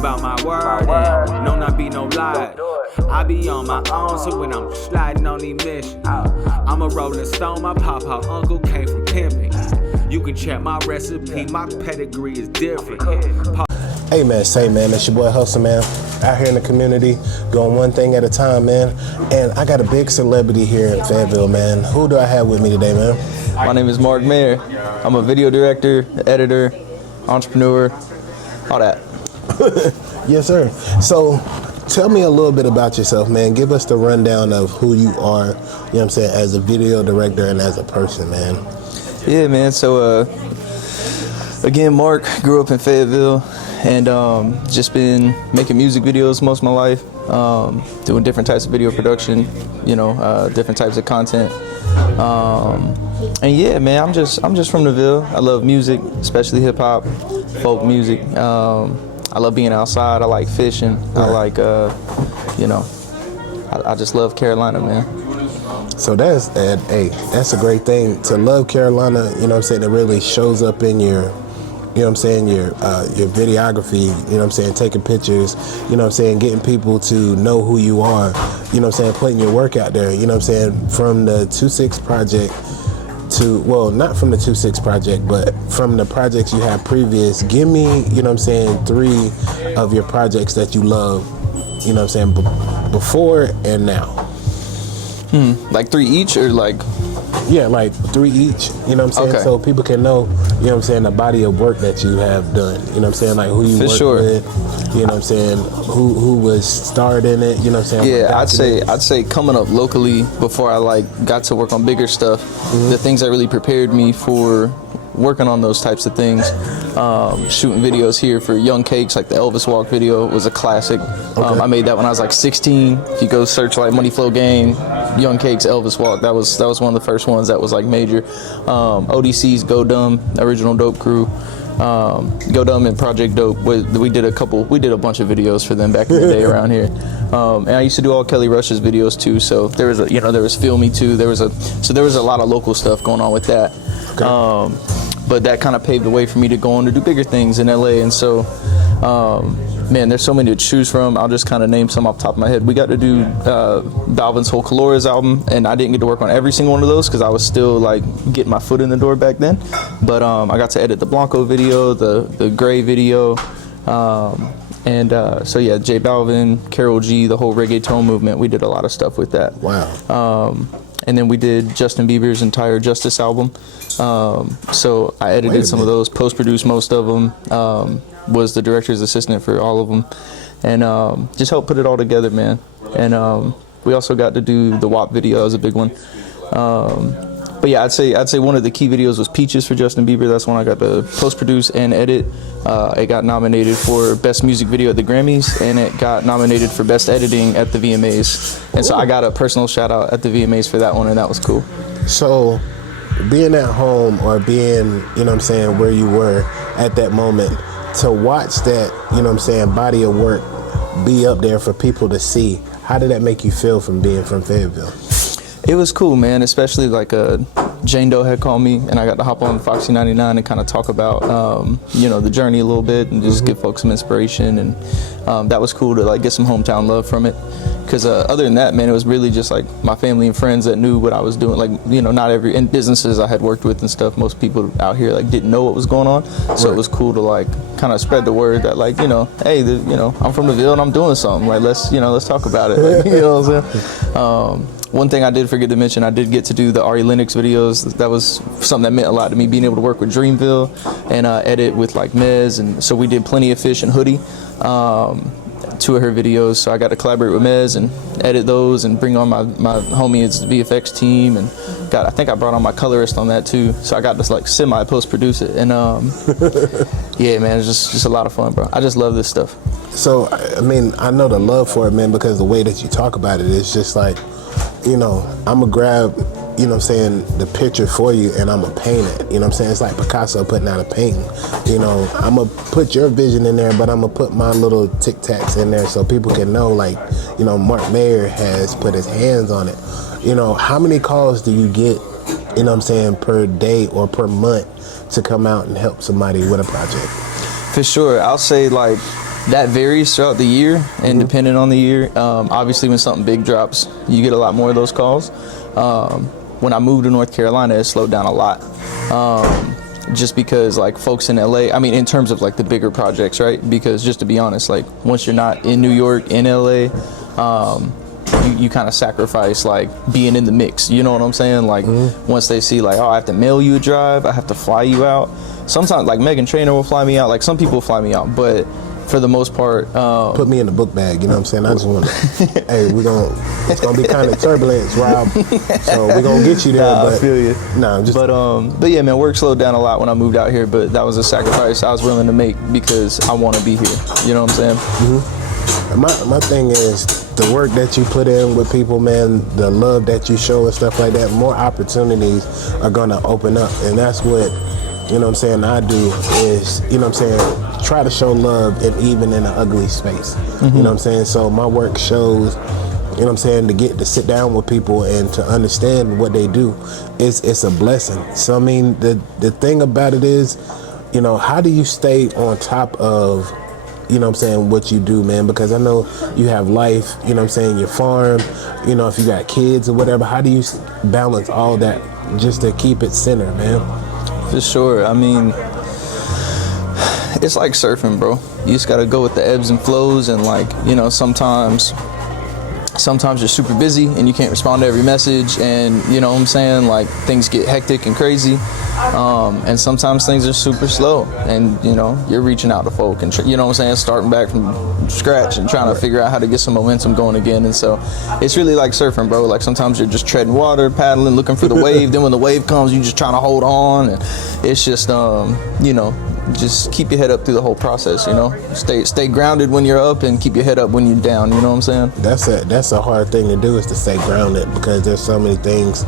about my word and no not be no lie. I be on my own, so when I'm sliding on these missions, I'm a rolling stone, my pop-out uncle came from pimping. You can check my recipe, my pedigree is different. Hey man, say man, it's your boy Hustle man, out here in the community, doing one thing at a time, man. And I got a big celebrity here in Fayetteville, man. Who do I have with me today, man? My name is mayr. I'm a video director, editor, entrepreneur, all that. Yes, sir. So tell me a little bit about yourself, man. Give us the rundown of who you are, you know what I'm saying, as a video director and as a person, man. Yeah, man. So, again, Mark, grew up in Fayetteville and just been making music videos most of my life, doing different types of video production, you know, different types of content. And yeah, man, I'm just from the Ville. I love music, especially hip hop, folk music. I love being outside. I like fishing. I like, you know, I just love Carolina, man. So that's a great thing to love Carolina. You know what I'm saying? It really shows up in your, you know what I'm saying, your videography. You know what I'm saying? Taking pictures. You know what I'm saying? Getting people to know who you are. You know what I'm saying? Putting your work out there. You know what I'm saying? From the 2-6 project to, well, not from the 2-6 project, but from the projects you had previous. Give me, you know what I'm saying, 3 of your projects that you love. You know what I'm saying? Before and now. Like 3 each or like? Yeah, like 3 each, you know what I'm saying? Okay. So people can know, you know what I'm saying, the body of work that you have done. You know what I'm saying? Like who you worked with, you know what I'm saying, who was starred in it, you know what I'm saying? Yeah, I'd say coming up locally before I like got to work on bigger stuff, the things that really prepared me for working on those types of things. Shooting videos here for Young Cakes, like the Elvis Walk video was a classic. I made that when I was like 16. If you go search like Money Flow Gang, Young Cakes, Elvis Walk, that was one of the first ones that was like major. ODC's Go Dumb, Original Dope Crew, Go Dumb and Project Dope. We did a bunch of videos for them back in the day around here. And I used to do all Kelly Rush's videos too. So there was Feel Me Too. There was a lot of local stuff going on with that. Okay. But that kind of paved the way for me to go on to do bigger things in LA. And so, man, there's so many to choose from. I'll just kind of name some off the top of my head. We got to do Balvin's whole Calora's album, and I didn't get to work on every single one of those because I was still like getting my foot in the door back then. But I got to edit the Blanco video, the Gray video, so yeah, J Balvin, Karol G, the whole reggaeton movement. We did a lot of stuff with that. Wow. And then we did Justin Bieber's entire Justice album. So I edited some of those, post-produced most of them, was the director's assistant for all of them, and just helped put it all together, man. And we also got to do the WAP video. That was a big one. But yeah, I'd say one of the key videos was Peaches for Justin Bieber. That's when I got to post-produce and edit. It got nominated for Best Music Video at the Grammys, and it got nominated for Best Editing at the VMAs. And so I got a personal shout out at the VMAs for that one, and that was cool. So being at home or being, you know what I'm saying, where you were at that moment, to watch that, you know what I'm saying, body of work be up there for people to see, how did that make you feel from being from Fayetteville? It was cool, man, especially like Jane Doe had called me and I got to hop on Foxy 99 and kind of talk about, the journey a little bit and just give folks some inspiration. And that was cool to like get some hometown love from it. Because other than that, man, it was really just like my family and friends that knew what I was doing. Like, not every, in businesses I had worked with and stuff, most people out here like didn't know what was going on. So it was cool to like kind of spread the word that like, hey, I'm from the Ville and I'm doing something. Like, let's talk about it. Like, you know what I'm saying? One thing I did forget to mention, I did get to do the Ari Lennox videos. That was something that meant a lot to me, being able to work with Dreamville and edit with like Mez. And so we did Plenty of Fish and Hoodie, 2 of her videos. So I got to collaborate with Mez and edit those and bring on my homie's VFX team. And I think I brought on my colorist on that too. So I got to like semi post-produce it. And yeah, man, it's just a lot of fun, bro. I just love this stuff. So, I mean, I know the love for it, man, because the way that you talk about it is just like, I'm going to grab, you know what I'm saying, the picture for you and I'm going to paint it. You know what I'm saying? It's like Picasso putting out a painting. I'm going to put your vision in there, but I'm going to put my little tic-tacs in there so people can know, like, mayr has put his hands on it. How many calls do you get, you know what I'm saying, per day or per month to come out and help somebody with a project? For sure. I'll say like That varies throughout the year and depending on the year. Obviously, when something big drops, you get a lot more of those calls. When I moved to North Carolina, it slowed down a lot. Just because like folks in LA, I mean, in terms of like the bigger projects, right? Because just to be honest, like once you're not in New York, in LA, you kind of sacrifice like being in the mix. You know what I'm saying? Like once they see like, oh, I have to mail you a drive, I have to fly you out. Sometimes like Megan Trainor will fly me out. Like some people fly me out, but for the most part, put me in the book bag. You know what I'm saying? I just want to. Hey, it's gonna be kind of turbulence, Rob. So we're gonna get you there. Nah, but I feel you. Nah, just. But yeah, man, work slowed down a lot when I moved out here. But that was a sacrifice I was willing to make because I want to be here. You know what I'm saying? My thing is the work that you put in with people, man. The love that you show and stuff like that. More opportunities are gonna open up, and that's what. You know what I'm saying, I do is, you know what I'm saying, try to show love even in an ugly space. You know what I'm saying? So my work shows, you know what I'm saying, to get to sit down with people and to understand what they do, it's a blessing. So I mean, the thing about it is, you know, how do you stay on top of, you know what I'm saying, what you do, man? Because I know you have life, you know what I'm saying, your farm, you know, if you got kids or whatever, how do you balance all that just to keep it centered, man? For sure. I mean, it's like surfing, bro. You just gotta go with the ebbs and flows, and like, you know, sometimes you're super busy and you can't respond to every message, and you know what I'm saying, like things get hectic and crazy, and sometimes things are super slow, and you know, you're reaching out to folk and you know what I'm saying, starting back from scratch and trying to figure out how to get some momentum going again. And so it's really like surfing, bro. Like sometimes you're just treading water, paddling, looking for the wave, then when the wave comes, you just trying to hold on, and it's just you know, just keep your head up through the whole process, you know. Stay grounded when you're up and keep your head up when you're down, you know what I'm saying? That's a hard thing to do, is to stay grounded, because there's so many things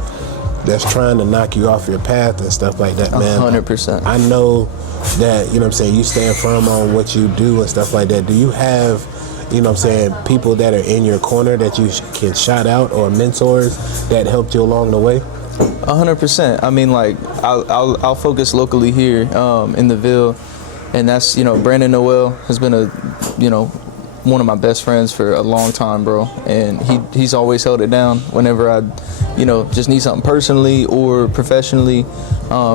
that's trying to knock you off your path and stuff like that, man. 100%. I know that, you know what I'm saying, you stand firm on what you do and stuff like that. Do you have, you know what I'm saying, people that are in your corner that you can shout out, or mentors that helped you along the way? 100%. I mean, like, I'll focus locally here in the Ville, and that's, you know, Brandon Noel has been one of my best friends for a long time, bro, and he's always held it down whenever I, you know, just need something personally or professionally.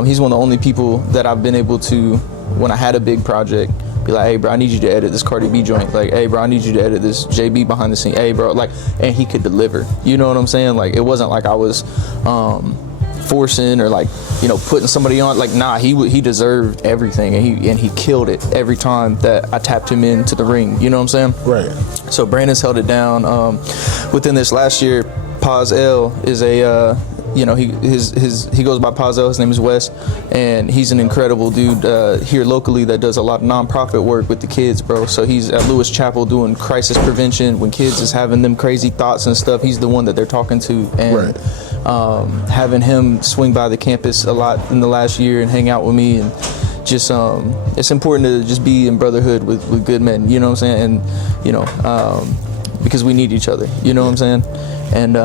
He's one of the only people that I've been able to, when I had a big project, be like, hey bro, I need you to edit this Cardi B joint. Like, hey bro, I need you to edit this JB behind the scene. Hey bro, like, and he could deliver. You know what I'm saying? Like, it wasn't like I was forcing or like, you know, putting somebody on. Like, nah, he deserved everything, and he killed it every time that I tapped him into the ring. You know what I'm saying? Right. So Brandon's held it down. Within this last year, Paz L is a you know, he goes by Paz L. His name is Wes, and he's an incredible dude here locally that does a lot of nonprofit work with the kids, bro. So he's at Lewis Chapel doing crisis prevention when kids is having them crazy thoughts and stuff. He's the one that they're talking to, and having him swing by the campus a lot in the last year and hang out with me, and just it's important to just be in brotherhood with good men. You know what I'm saying? And you know, because we need each other. You know what I'm saying? And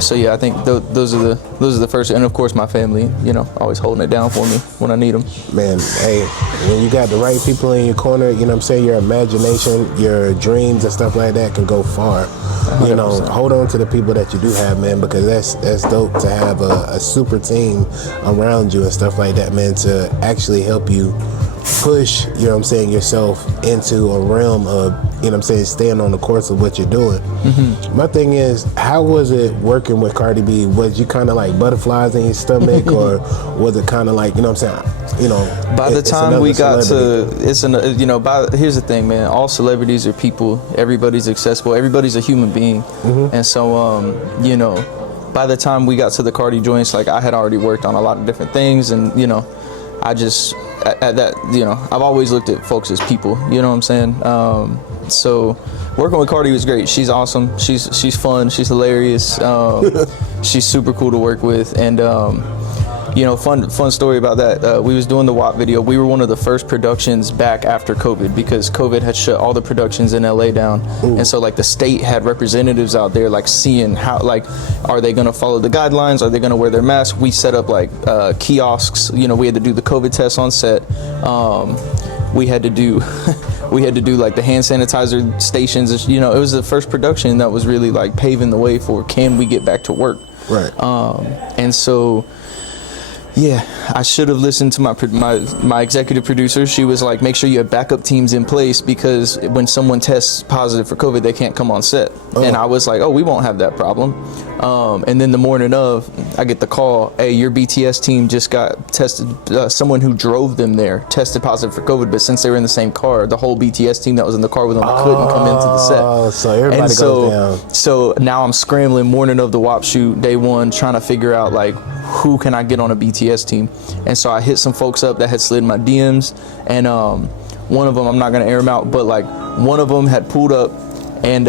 so yeah, I think those are the first, and of course my family, you know, always holding it down for me when I need them. Man, hey, when you got the right people in your corner, you know what I'm saying, your imagination, your dreams and stuff like that can go far. 100%. You know, hold on to the people that you do have, man, because that's dope to have a super team around you and stuff like that, man, to actually help you push, you know what I'm saying, yourself into a realm of, you know what I'm saying, staying on the course of what you're doing. Mm-hmm. My thing is, how was it working with Cardi B? Was you kind of like butterflies in your stomach, or was it kind of like, you know what I'm saying, you know, by the time we got to, you know, here's the thing, man, all celebrities are people, everybody's accessible, everybody's a human being. Mm-hmm. And so, you know, by the time we got to the Cardi joints, like I had already worked on a lot of different things, and, you know, I just, at that, you know, I've always looked at folks as people, you know what I'm saying? So working with Cardi was great. She's awesome. She's fun. She's hilarious. She's super cool to work with. And, you know, fun story about that. We was doing the WAP video. We were one of the first productions back after COVID, because COVID had shut all the productions in LA down. Ooh. And so like the state had representatives out there, like seeing how, like, are they going to follow the guidelines? Are they going to wear their masks? We set up like kiosks. You know, we had to do the COVID test on set. we had to do we had to do like the hand sanitizer stations. You know, it was the first production that was really like paving the way for, can we get back to work? Right. And so, yeah, I should have listened to my executive producer. She was like, make sure you have backup teams in place, because when someone tests positive for COVID, they can't come on set. And I was like, oh, we won't have that problem. And then the morning of, I get the call, hey, your BTS team just got tested. Someone who drove them there tested positive for COVID, but since they were in the same car, the whole BTS team that was in the car with them couldn't come into the set. So everybody goes down. So now I'm scrambling morning of the WAP shoot, day one, trying to figure out like, who can I get on a BTS team? And so I hit some folks up that had slid in my DMs, and one of them, I'm not gonna air them out, but like one of them had pulled up and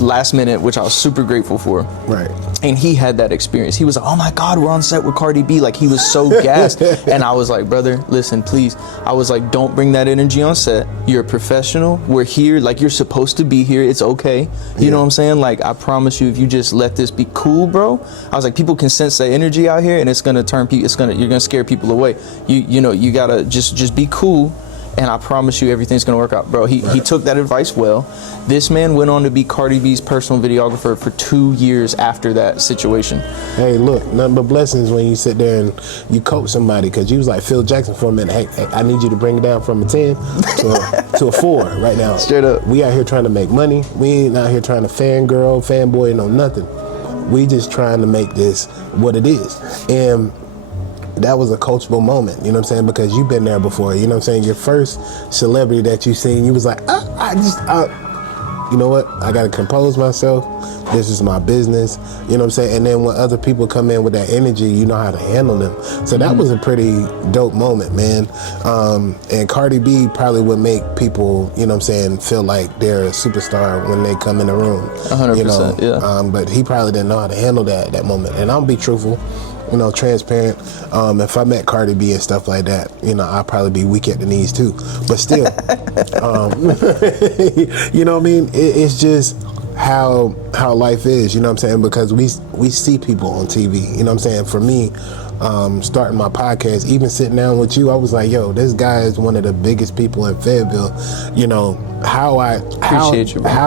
last minute, which I was super grateful for. Right. And he had that experience. He was like, oh my God, we're on set with Cardi B. Like, he was so gassed. And I was like, brother, listen, please. I was like, don't bring that energy on set. You're a professional. We're here. Like, you're supposed to be here. It's okay. You know what I'm saying? Like, I promise you, if you just let this be cool, bro. I was like, people can sense that energy out here, and it's gonna turn people. You're gonna scare people away. You know, you gotta just be cool. And I promise you, everything's gonna work out, bro. He took that advice well. This man went on to be Cardi B's personal videographer for 2 years after that situation. Hey, look, nothing but blessings when you sit there and you coach somebody, because you was like Phil Jackson for a minute. Hey, I need you to bring it down from a 10 to a 4 right now. Straight up. We out here trying to make money. We ain't out here trying to fangirl, fanboy, no nothing. We just trying to make this what it is. And that was a coachable moment, you know what I'm saying? Because you've been there before, you know what I'm saying? Your first celebrity that you seen, you was like, you know what? I gotta compose myself. This is my business, you know what I'm saying? And then when other people come in with that energy, you know how to handle them. So that was a pretty dope moment, man. And Cardi B probably would make people, you know what I'm saying, feel like they're a superstar when they come in the room. 100%, you know? yeah. But he probably didn't know how to handle that moment. And I'll be truthful, you know, transparent. If I met Cardi B and stuff like that, you know, I'd probably be weak at the knees too. But still, you know what I mean? It's just how life is, you know what I'm saying? Because we see people on TV, you know what I'm saying? For me, starting my podcast, even sitting down with you, I was like, yo, this guy is one of the biggest people in Fayetteville. You know, how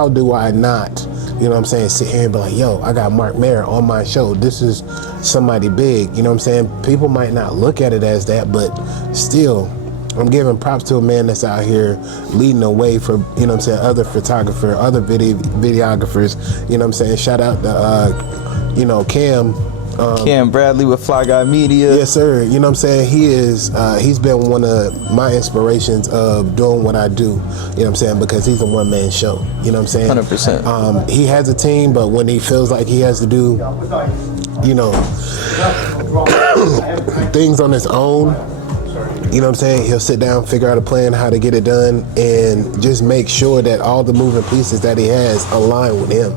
do I not, you know what I'm saying, sit here and be like, yo, I got mayr on my show. This is somebody big, you know what I'm saying? People might not look at it as that, but still, I'm giving props to a man that's out here leading the way for, you know what I'm saying, other photographers, other videographers, you know what I'm saying? Shout out to, you know, Cam Bradley with Fly Guy Media. Yes, sir. You know what I'm saying? He's been one of my inspirations of doing what I do, you know what I'm saying? Because he's a one-man show, you know what I'm saying? 100%. He has a team, but when he feels like he has to do, you know, things on his own, you know what I'm saying? He'll sit down, figure out a plan how to get it done, and just make sure that all the moving pieces that he has align with him.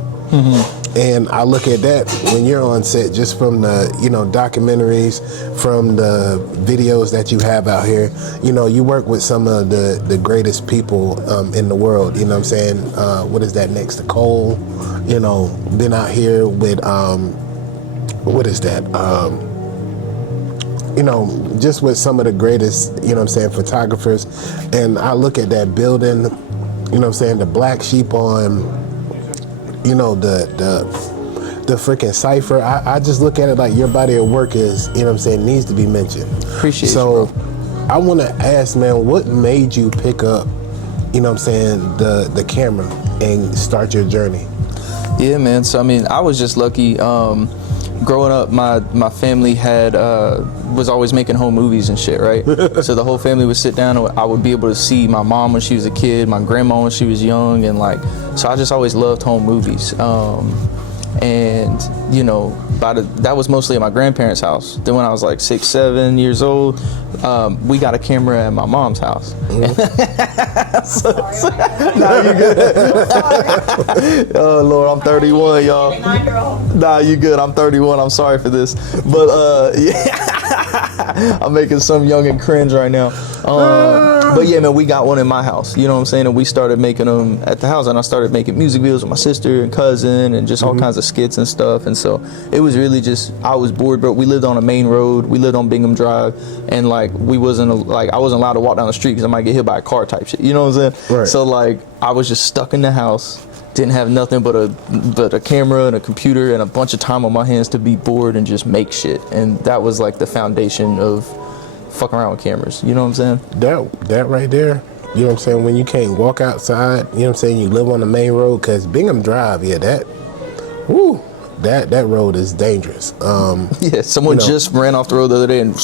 And I look at that when you're on set, just from the, you know, documentaries, from the videos that you have out here. You know, you work with some of the greatest people in the world, you know what I'm saying? What is that, next to Cole? You know, been out here with, what is that? You know, just with some of the greatest, you know what I'm saying, photographers. And I look at that building, you know what I'm saying, the black sheep on, you know, the freaking cipher. I just look at it like your body of work is, you know what I'm saying, needs to be mentioned. Appreciate so you, bro. I want to ask, man, what made you pick up, you know what I'm saying, the camera and start your journey? Yeah, man. So I mean, I was just lucky. Growing up, my family was always making home movies and shit, right? So the whole family would sit down, and I would be able to see my mom when she was a kid, my grandma when she was young, and like, so I just always loved home movies. And you know, that was mostly at my grandparents' house. Then when I was like 6, 7 years old, we got a camera at my mom's house. Nah, you good. Oh Lord, I'm 31, y'all. Nah, you good. I'm 31. I'm sorry for this, but yeah, I'm making some young and cringe right now. But yeah, man, we got one in my house. You know what I'm saying? And we started making them at the house, and I started making music videos with my sister and cousin, and just all kinds of skits and stuff. And so it was really just, I was bored, bro. We lived on a main road. We lived on Bingham Drive, and like I wasn't allowed to walk down the street because I might get hit by a car type shit. You know what I'm saying? Right. So like I was just stuck in the house. Didn't have nothing but a camera and a computer and a bunch of time on my hands to be bored and just make shit. And that was like the foundation of fucking around with cameras. You know what I'm saying? That right there, you know what I'm saying? When you can't walk outside, you know what I'm saying? You live on the main road, because Bingham Drive, that road is dangerous. Yeah, someone just ran off the road the other day and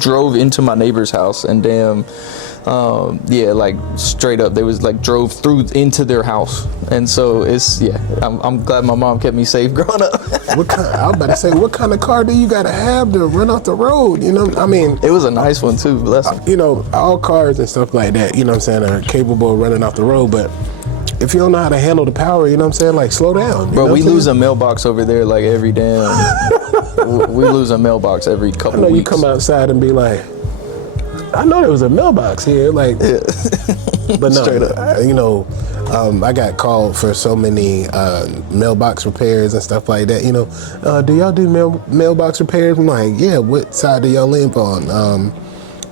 drove into my neighbor's house, and damn, like straight up, they was like drove through into their house. And so I'm glad my mom kept me safe growing up. I was about to say, what kind of car do you gotta have to run off the road? You know, I mean, it was a nice one too, bless him. You know, all cars and stuff like that, you know what I'm saying, are capable of running off the road, but if you don't know how to handle the power, you know what I'm saying, like, slow down. Bro, we lose a mailbox over there like every damn, we lose a mailbox every couple weeks. You come outside and be like, I know there was a mailbox here, like, yeah. But no, straight up. I got called for so many mailbox repairs and stuff like that. You know, do y'all do mailbox repairs? I'm like, yeah. What side do y'all live on?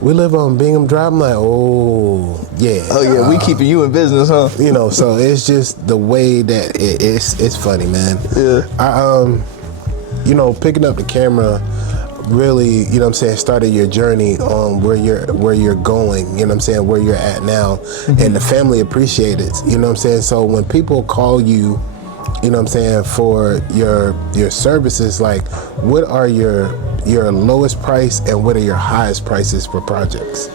We live on Bingham Drive. I'm like, oh yeah. Oh yeah, we keeping you in business, huh? You know, so it's just the way that it's funny, man. Yeah. Picking up the camera really, you know what I'm saying, started your journey on where you're going, you know what I'm saying, where you're at now. And the family appreciate it, you know what I'm saying. So when people call you, you know what I'm saying, for your services, like, what are your lowest price and what are your highest prices for projects?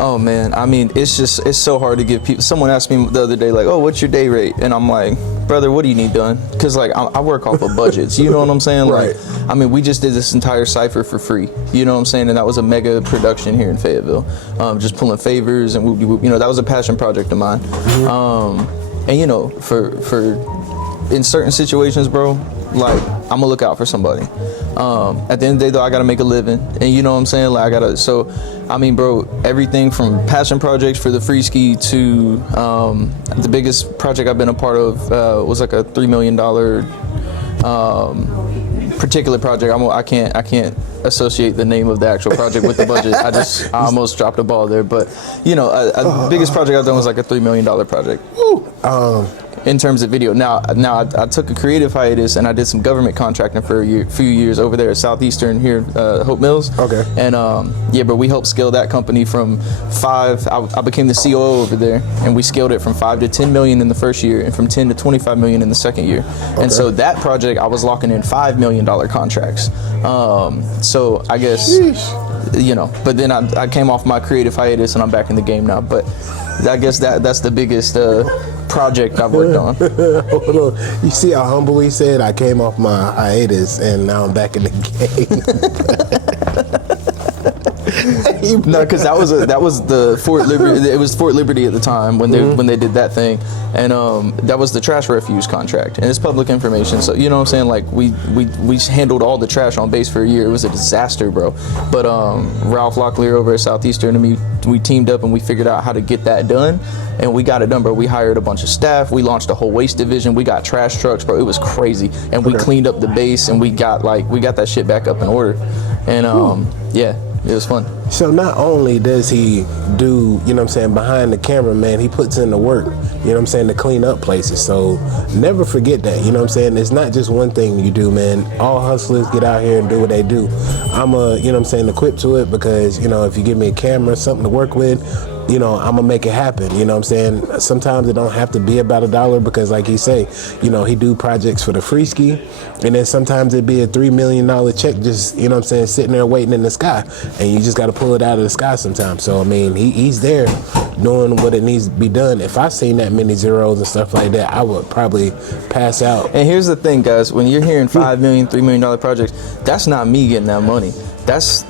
Oh man, I mean, it's so hard to give people. Someone asked me the other day, like, oh, what's your day rate? And I'm like, brother, what do you need done? Because like I work off of budgets, you know what I'm saying? Right. Like, I mean, we just did this entire cypher for free, you know what I'm saying? And that was a mega production here in Fayetteville, just pulling favors, and we that was a passion project of mine. And for in certain situations, bro, like, I'm gonna look out for somebody. At the end of the day, though, I gotta make a living, and you know what I'm saying. Like, I mean, bro, everything from passion projects for the free ski to the biggest project I've been a part of was like a $3 million particular project. I can't associate the name of the actual project with the budget. I almost dropped a ball there, but the biggest project I've done was like a $3 million project. In terms of video. Now I took a creative hiatus and I did some government contracting for a few years over there at Southeastern here, Hope Mills. Okay. And but we helped scale that company from 5. I became the COO over there, and we scaled it from 5 to 10 million in the first year, and from 10 to 25 million in the second year. Okay. And so that project, I was locking in $5 million contracts. So I guess, but then I came off my creative hiatus and I'm back in the game now. But I guess that's the biggest project I've worked on. Hold on. You see how humble he said, I came off my hiatus and now I'm back in the game. No, because that was the Fort Liberty. It was Fort Liberty at the time when they did that thing, and that was the trash refuse contract, and it's public information. So you know what I'm saying. Like we handled all the trash on base for a year. It was a disaster, bro. But Ralph Locklear over at Southeastern and me, we teamed up and we figured out how to get that done, and we got it done, bro. We hired a bunch of staff. We launched a whole waste division. We got trash trucks, bro. It was crazy, and we cleaned up the base, and we got that shit back up in order, and yeah. It was fun. So not only does he do, you know what I'm saying, behind the camera, man, he puts in the work, you know what I'm saying, to clean up places. So never forget that, you know what I'm saying? It's not just one thing you do, man. All hustlers get out here and do what they do. I'm you know what I'm saying, equipped to it because, if you give me a camera, something to work with, I'm gonna make it happen, you know what I'm saying? Sometimes it don't have to be about $1 because like he say, he do projects for the free ski, and then sometimes it'd be a $3 million check just, you know what I'm saying, sitting there waiting in the sky, and you just gotta pull it out of the sky sometimes. So I mean, he's there doing what it needs to be done. If I seen that many zeros and stuff like that, I would probably pass out. And here's the thing, guys, when you're hearing $5 million, $3 million projects, that's not me getting that money. That's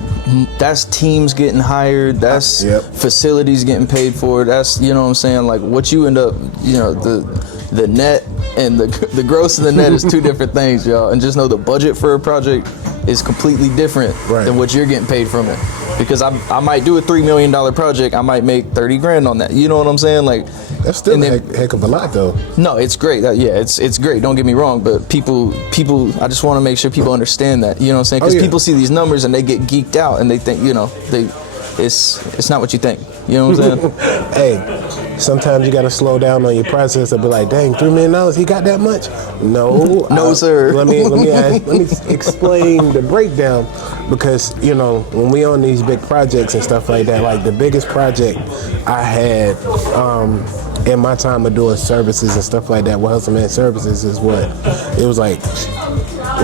teams getting hired, that's facilities getting paid for, that's, you know what I'm saying, like what you end up, the net and the gross and the net is two different things, y'all. And just know the budget for a project is completely different than what you're getting paid from it. because I might do a $3 million project, I might make 30 grand on that. You know what I'm saying? Like, that's still a heck of a lot, though. No, it's great. It's great. Don't get me wrong, but people, I just want to make sure people understand that. You know what I'm saying? Because people see these numbers and they get geeked out and they think, it's not what you think. You know what I'm saying? Hey, sometimes you got to slow down on your process and be like, dang, $3 million, he got that much? No. No, sir. Let me explain the breakdown, because, when we on these big projects and stuff like that, like the biggest project I had in my time of doing services and stuff like that with Hustle Man Services is what? It was like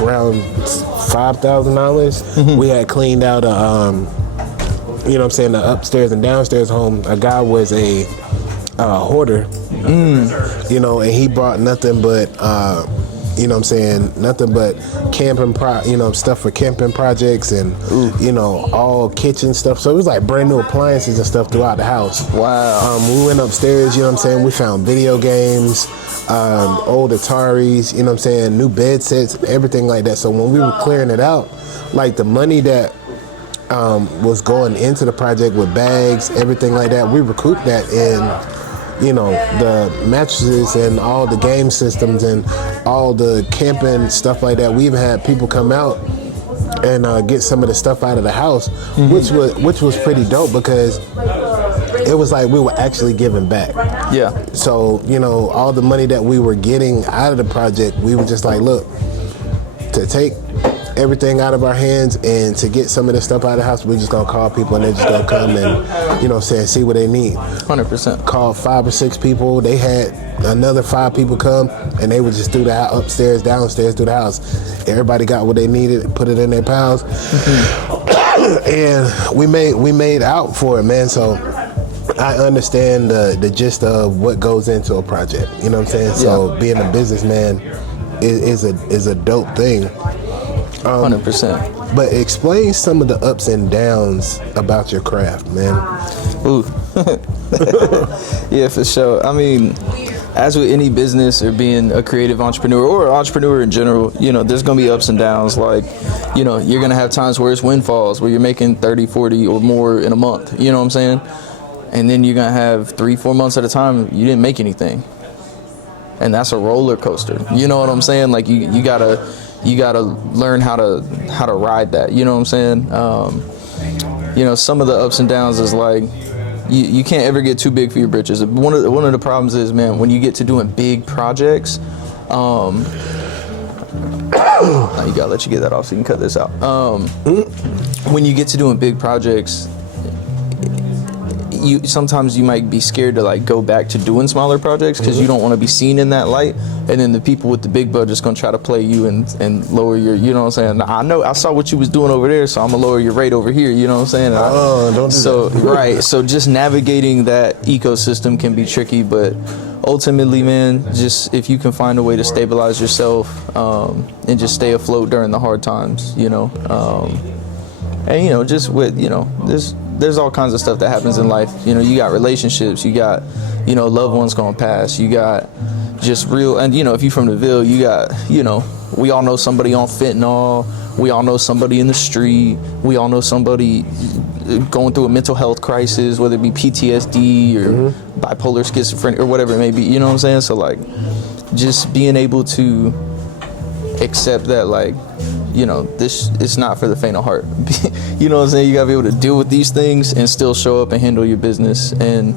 around $5,000. We had cleaned out the upstairs and downstairs home. A guy was a hoarder, and he brought nothing but, nothing but camping, stuff for camping projects and, all kitchen stuff. So it was like brand new appliances and stuff throughout the house. Wow. We went upstairs, we found video games, old Ataris, new bed sets, everything like that. So when we were clearing it out, like the money that was going into the project with bags, everything like that, we recouped that in, the mattresses and all the game systems and all the camping stuff like that. We even had people come out and get some of the stuff out of the house, which was pretty dope, because it was like we were actually giving back. Yeah. So, all the money that we were getting out of the project, we were just like, look, to take everything out of our hands and to get some of the stuff out of the house, we're just gonna call people and they're just gonna come and see what they need. 100%. Called 5 or 6 people. They had another 5 people come and they would just do the upstairs, downstairs, through the house. Everybody got what they needed, put it in their piles, and we made out for it, man. So I understand the gist of what goes into a project. You know what I'm saying? So being a businessman is a dope thing. 100%. But explain some of the ups and downs about your craft, man. Ooh. Yeah, for sure. I mean, as with any business or being a creative entrepreneur or an entrepreneur in general, there's going to be ups and downs. Like, you're going to have times where it's windfalls, where you're making 30, 40 or more in a month. You know what I'm saying? And then you're going to have 3-4 months at a time you didn't make anything. And that's a roller coaster. You know what I'm saying? Like, you gotta learn how to ride that. You know what I'm saying? Some of the ups and downs is like you can't ever get too big for your britches. One of the problems is, man, when you get to doing big projects, you gotta let you get that off so you can cut this out. When you get to doing big projects, sometimes you might be scared to like go back to doing smaller projects because you don't want to be seen in that light, and then the people with the big budget's gonna try to play you and lower your, you know what I'm saying? I know, I saw what you was doing over there, so I'm gonna lower your rate over here, you know what I'm saying? Don't do that. Right, so just navigating that ecosystem can be tricky, but ultimately, man, just if you can find a way to stabilize yourself and just stay afloat during the hard times, and just with, there's all kinds of stuff that happens in life. You got relationships, you got, loved ones gonna pass, you got just real, and if you from the Ville, you got, we all know somebody on fentanyl, we all know somebody in the street, we all know somebody going through a mental health crisis, whether it be PTSD or bipolar schizophrenia or whatever it may be, you know what I'm saying? So like, just being able to accept that, like, this, it's not for the faint of heart. You know what I'm saying? You gotta be able to deal with these things and still show up and handle your business, and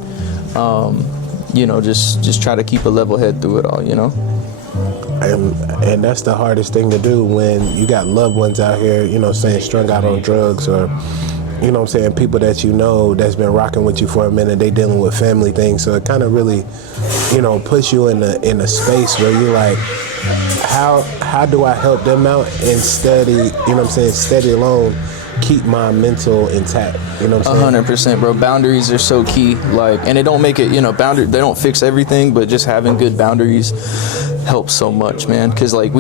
just try to keep a level head through it all, And that's the hardest thing to do when you got loved ones out here, saying strung out on drugs, or people that that's been rocking with you for a minute, they dealing with family things. So it kind of really, puts you in a space where you're like, how do I help them out and steady alone, keep my mental intact, 100%, bro. Boundaries are so key, like, and it don't make it, they don't fix everything, but just having good boundaries helps so much, man, because like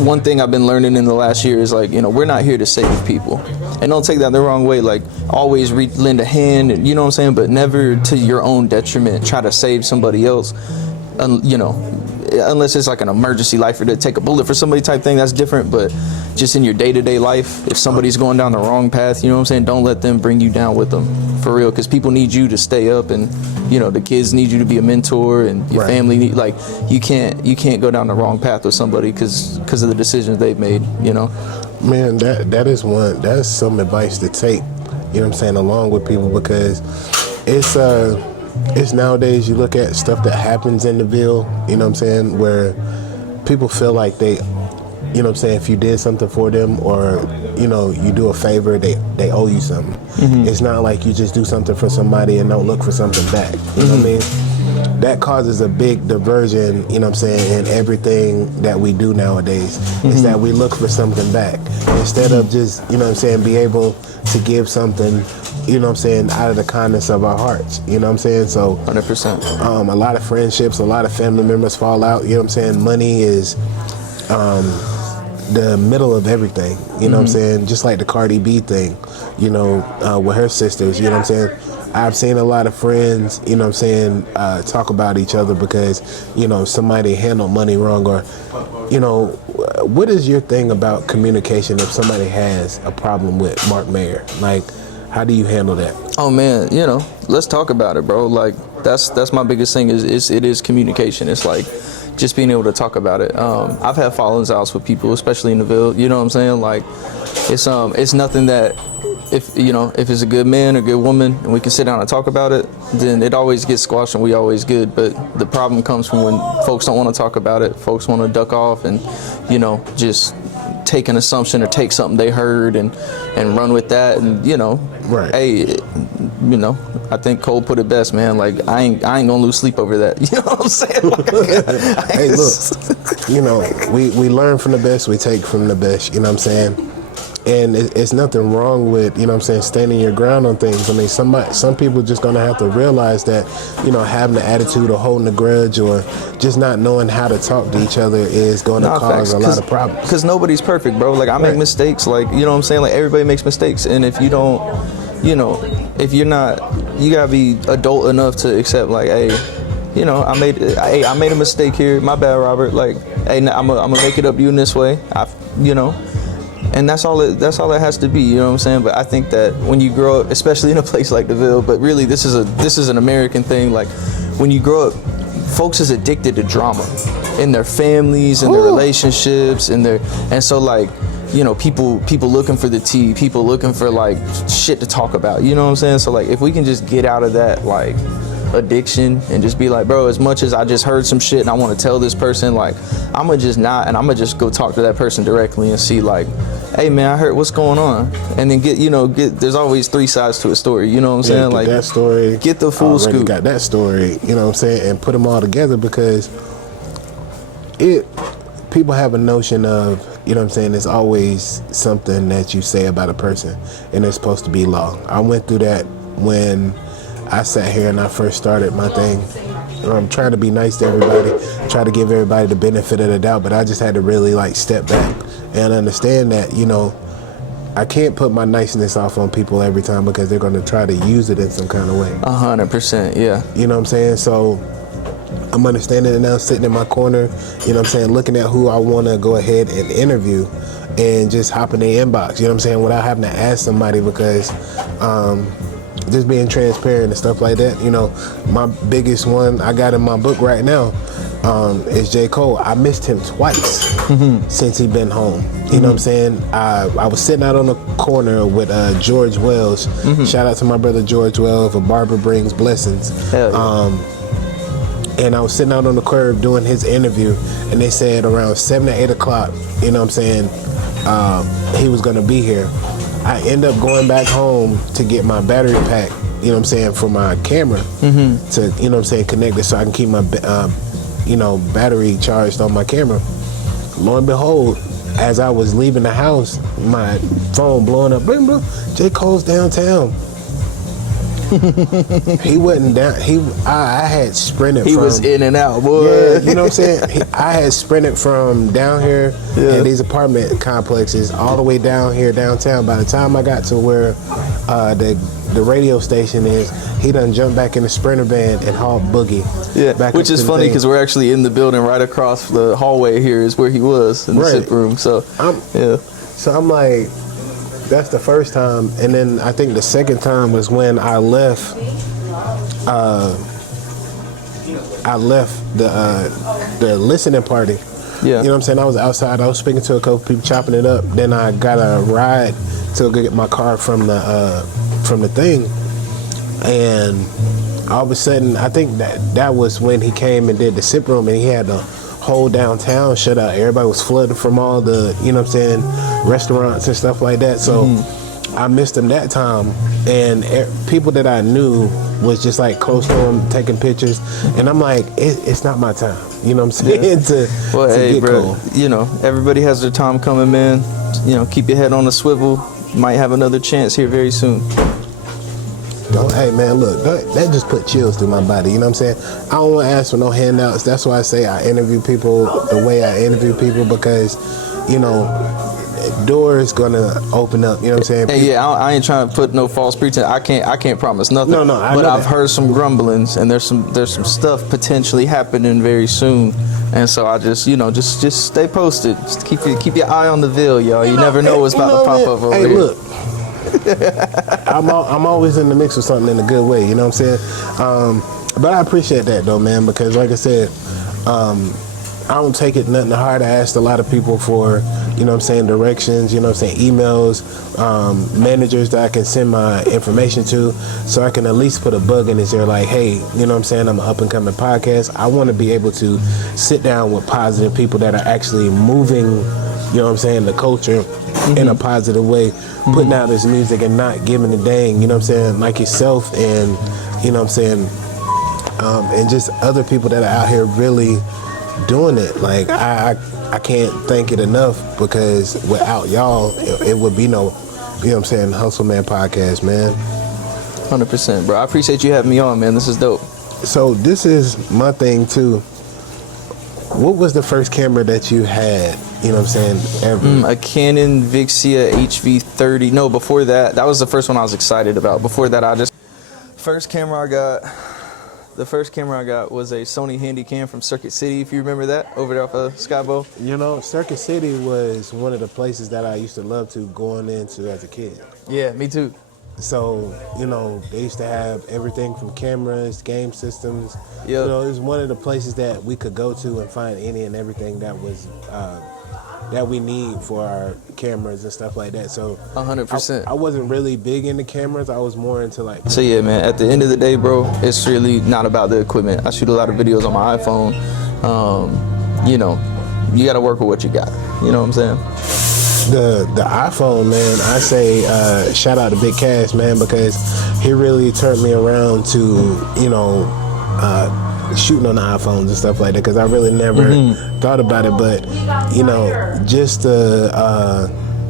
one thing I've been learning in the last year is like, we're not here to save people, and don't take that the wrong way, like always lend a hand, you know what I'm saying, but never to your own detriment, try to save somebody else. you know, unless it's like an emergency, life or to take a bullet for somebody type thing, that's different. But just in your day-to-day life, if somebody's going down the wrong path, you know what I'm saying, don't let them bring you down with them, for real, because people need you to stay up, and you know, the kids need you to be a mentor, and your family need, like, you can't go down the wrong path with somebody because of the decisions they've made, you know. Man, that's some advice to take, you know what I'm saying, along with people, because it's nowadays you look at stuff that happens in the Ville, you know what I'm saying, where people feel like they, you know what I'm saying, if you did something for them, or, you know, you do a favor, they owe you something. It's not like you just do something for somebody and don't look for something back. You know what I mean? That causes a big diversion, you know what I'm saying, in everything that we do nowadays, is that we look for something back. Instead of just, you know what I'm saying, be able to give something, you know what I'm saying, out of the kindness of our hearts, you know what I'm saying? So 100%. A lot of friendships, a lot of family members fall out, you know what I'm saying? Money is the middle of everything, you know what I'm saying? Just like the Cardi B thing, you know, with her sisters, you know what I'm saying? I've seen a lot of friends, you know what I'm saying, talk about each other because, you know, somebody handled money wrong, or, you know, what is your thing about communication if somebody has a problem with Mark Mayr? Like, how do you handle that? Oh man, you know, let's talk about it, bro. Like, that's my biggest thing is communication. It's like just being able to talk about it. I've had fallings outs with people, especially in the Ville, you know what I'm saying? Like, it's nothing that, if it's a good man or good woman and we can sit down and talk about it, then it always gets squashed and we always good. But the problem comes from when folks don't want to talk about it. Folks want to duck off and, you know, just take an assumption or take something they heard and run with that. And, you know, hey, you know, I think Cole put it best, man. Like, I ain't gonna lose sleep over that. You know what I'm saying? Like, hey, look, you know, we learn from the best, we take from the best, you know what I'm saying? And it's nothing wrong with, you know what I'm saying, standing your ground on things. I mean, some people just gonna have to realize that, you know, having the attitude or holding a grudge or just not knowing how to talk to each other is gonna cause a lot of problems. Because nobody's perfect, bro. Like, I make mistakes. Like, you know what I'm saying? Like, everybody makes mistakes. And if you don't, you know, if you're not, you gotta be adult enough to accept, like, hey, you know, I made a mistake here. My bad, Robert. Like, hey, I'm gonna make it up to you in this way. You know. And that's all it has to be, you know what I'm saying? But I think that when you grow up, especially in a place like the Ville, but really this is an American thing. Like, when you grow up, folks is addicted to drama in their families and their relationships and so, like, you know, people looking for the tea, people looking for, like, shit to talk about, you know what I'm saying? So, like, if we can just get out of that, like, addiction and just be like, bro, as much as I just heard some shit and I want to tell this person, like, I'm gonna just go talk to that person directly and see, like, hey man, I heard what's going on, and then get there's always three sides to a story, you know what I'm saying? Get like that story, get the full scoop. Got that story, you know what I'm saying, and put them all together, because people have a notion of, you know what I'm saying, there's always something that you say about a person and it's supposed to be law. I went through that when I sat here and I first started my thing. I'm trying to be nice to everybody, try to give everybody the benefit of the doubt, but I just had to really, like, step back and understand that, you know, I can't put my niceness off on people every time because they're going to try to use it in some kind of way. 100%, yeah. You know what I'm saying? So I'm understanding it now, sitting in my corner, you know what I'm saying, looking at who I want to go ahead and interview and just hop in their inbox, you know what I'm saying, without having to ask somebody, because just being transparent and stuff like that. You know, my biggest one I got in my book right now is J. Cole. I missed him twice since he been home. You know what I'm saying? I was sitting out on the corner with George Wells. Shout out to my brother George Wells, A Barber Brings Blessings. Hell yeah. And I was sitting out on the curb doing his interview, and they said around 7 to 8 o'clock, you know what I'm saying, he was gonna be here. I end up going back home to get my battery pack, you know what I'm saying, for my camera to, you know what I'm saying, connect it so I can keep my, battery charged on my camera. Lo and behold, as I was leaving the house, my phone blowing up, bling, bling, J. Cole's downtown. he wasn't down. I had sprinted. He from, was in and out, boy. Yeah, you know what I'm saying. I had sprinted from down here in these apartment complexes all the way down here downtown. By the time I got to where the radio station is, he done jumped back in the Sprinter van and hauled Boogie. Yeah, back which is funny because we're actually in the building right across the hallway here is where he was in the sip room. So So I'm like, that's the first time, and then I think the second time was when I left. I left the listening party. Yeah. You know what I'm saying? I was outside. I was speaking to a couple people, chopping it up. Then I got a ride to go get my car from the thing, and all of a sudden, I think that was when he came and did the sip room, and he had the whole downtown shut out. Everybody was flooding from all the, you know what I'm saying, restaurants and stuff like that. So I missed him that time, and people that I knew was just like close to him taking pictures, and I'm like, it's not my time. You know what I'm saying? Well, to hey, get bro, cool. you know, everybody has their time coming, man. You know, keep your head on a swivel. You might have another chance here very soon. Hey man, look, that just put chills through my body. You know what I'm saying? I don't want to ask for no handouts. That's why I say I interview people the way I interview people, because, you know, doors gonna open up. You know what I'm saying? Hey, yeah, I ain't trying to put no false pretense. I can't promise nothing. No, but I've heard some grumblings, and there's some stuff potentially happening very soon. And so I just, you know, just stay posted. Just keep your eye on the veil, y'all. You never know what's about to pop up over here. Hey, look. I'm always in the mix with something in a good way, you know what I'm saying? But I appreciate that though, man, because like I said, I don't take it nothing to heart. I asked a lot of people for, you know what I'm saying, directions, you know what I'm saying, emails, managers that I can send my information to, so I can at least put a bug in his ear like, hey, you know what I'm saying, I'm an up and coming podcast. I want to be able to sit down with positive people that are actually moving, you know what I'm saying, the culture in a positive way, putting out this music and not giving a dang, you know what I'm saying, like yourself and, you know what I'm saying, and just other people that are out here really doing it. Like, I can't thank it enough, because without y'all, it would be no, you know what I'm saying, Hustle Man podcast, man. 100%, bro. I appreciate you having me on, man. This is dope. So this is my thing too. What was the first camera that you had, you know what I'm saying, ever? A Canon Vixia HV30. No, before that was the first one I was excited about. Before that, the first camera I got was a Sony Handycam from Circuit City, if you remember that, over there off of Skybow. You know, Circuit City was one of the places that I used to love to going into as a kid. Yeah, me too. So, you know, they used to have everything from cameras, game systems. Yep. You know, it was one of the places that we could go to and find any and everything that was that we need for our cameras and stuff like that. So 100%. I wasn't really big into cameras. I was more into like. So yeah, man, at the end of the day, bro, it's really not about the equipment. I shoot a lot of videos on my iPhone. You know, you got to work with what you got. You know what I'm saying? The iPhone, man, I say shout out to Big Cash, man, because he really turned me around to, you know, shooting on the iPhones and stuff like that, because I really never thought about it. But, you know, just the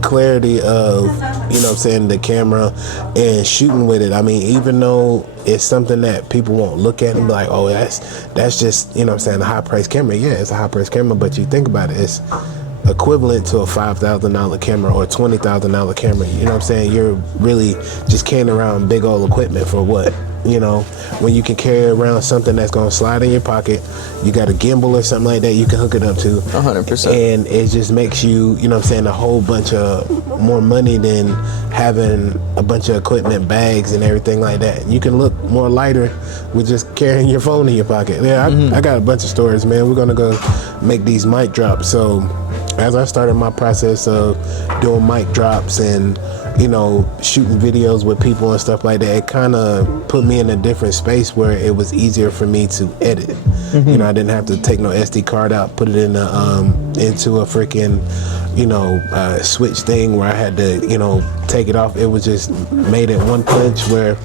clarity of, you know what I'm saying, the camera and shooting with it. I mean, even though it's something that people won't look at and be like, oh, that's just, you know what I'm saying, a high price camera. Yeah, it's a high price camera, but you think about it, it's equivalent to a $5,000 camera or a $20,000 camera. You know what I'm saying? You're really just carrying around big old equipment for what? You know, when you can carry around something that's going to slide in your pocket, you got a gimbal or something like that you can hook it up to. 100%. And it just makes you, you know what I'm saying, a whole bunch of more money than having a bunch of equipment, bags and everything like that. You can look more lighter with just carrying your phone in your pocket. Yeah, I got a bunch of stories, man. We're going to go make these mic drops. So as I started my process of doing mic drops and, you know, shooting videos with people and stuff like that, it kind of put me in a different space where it was easier for me to edit. You know, I didn't have to take no SD card out, put it in into a freaking, you know, switch thing where I had to, you know, take it off. It was just made at one punch where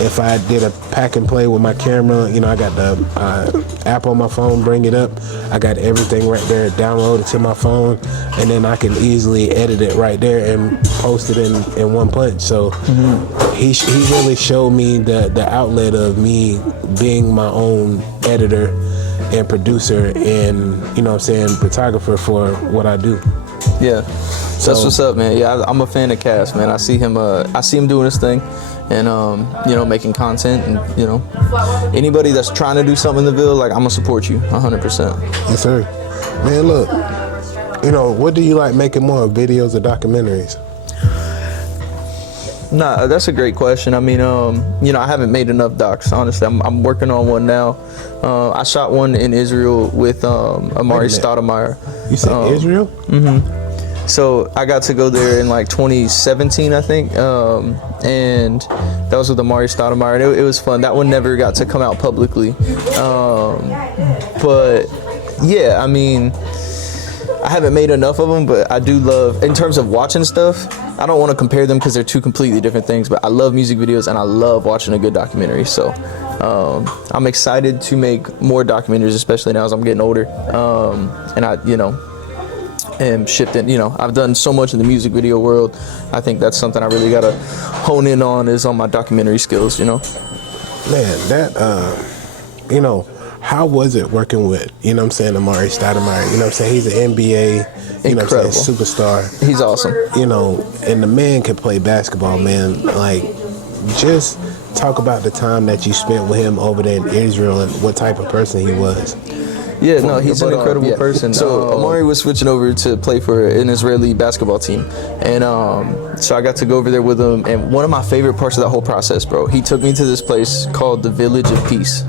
if I did a pack and play with my camera, you know, I got the app on my phone, bring it up. I got everything right there downloaded to my phone, and then I can easily edit it right there and post it in one punch. So he really showed me the outlet of me being my own editor and producer and, you know what I'm saying, photographer for what I do. Yeah, so that's what's up, man. Yeah, I'm a fan of Cass, man. I see him doing his thing, and you know, making content, and you know, anybody that's trying to do something in the Ville, like, I'm gonna support you 100%. Yes, sir. Man, look, you know, what do you like making more, videos or documentaries? Nah, that's a great question. I mean, you know, I haven't made enough docs, honestly. I'm working on one now. I shot one in Israel with Amari Stoudemire. You said Israel? Mm-hmm. So I got to go there in like 2017, I think, and that was with Amari Stoudemire, and it was fun. That one never got to come out publicly, but yeah, I mean, I haven't made enough of them, but I do love, in terms of watching stuff, I don't want to compare them because they're two completely different things, but I love music videos and I love watching a good documentary. So I'm excited to make more documentaries, especially now as I'm getting older, and I, you know, am shifting. You know, I've done so much in the music video world. I think that's something I really gotta hone in on, is on my documentary skills, you know. Man, that you know, how was it working with, you know what I'm saying, Amari Stoudemire? You know what I'm saying? He's an NBA, you know what I'm saying, superstar. He's awesome. You know, and the man can play basketball, man. Like, just talk about the time that you spent with him over there in Israel and what type of person he was. Yeah, no, he's an incredible person. So Amari was switching over to play for an Israeli basketball team, and so I got to go over there with him. And one of my favorite parts of that whole process, bro, he took me to this place called the Village of Peace.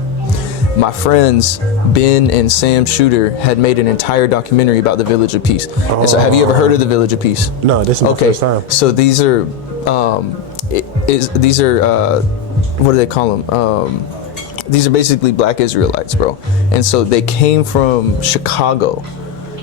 My friends Ben and Sam Shooter had made an entire documentary about the Village of Peace. And so, have you ever heard of the Village of Peace? No, this is my first time. So these are what do they call them? These are basically black Israelites, bro. And so they came from Chicago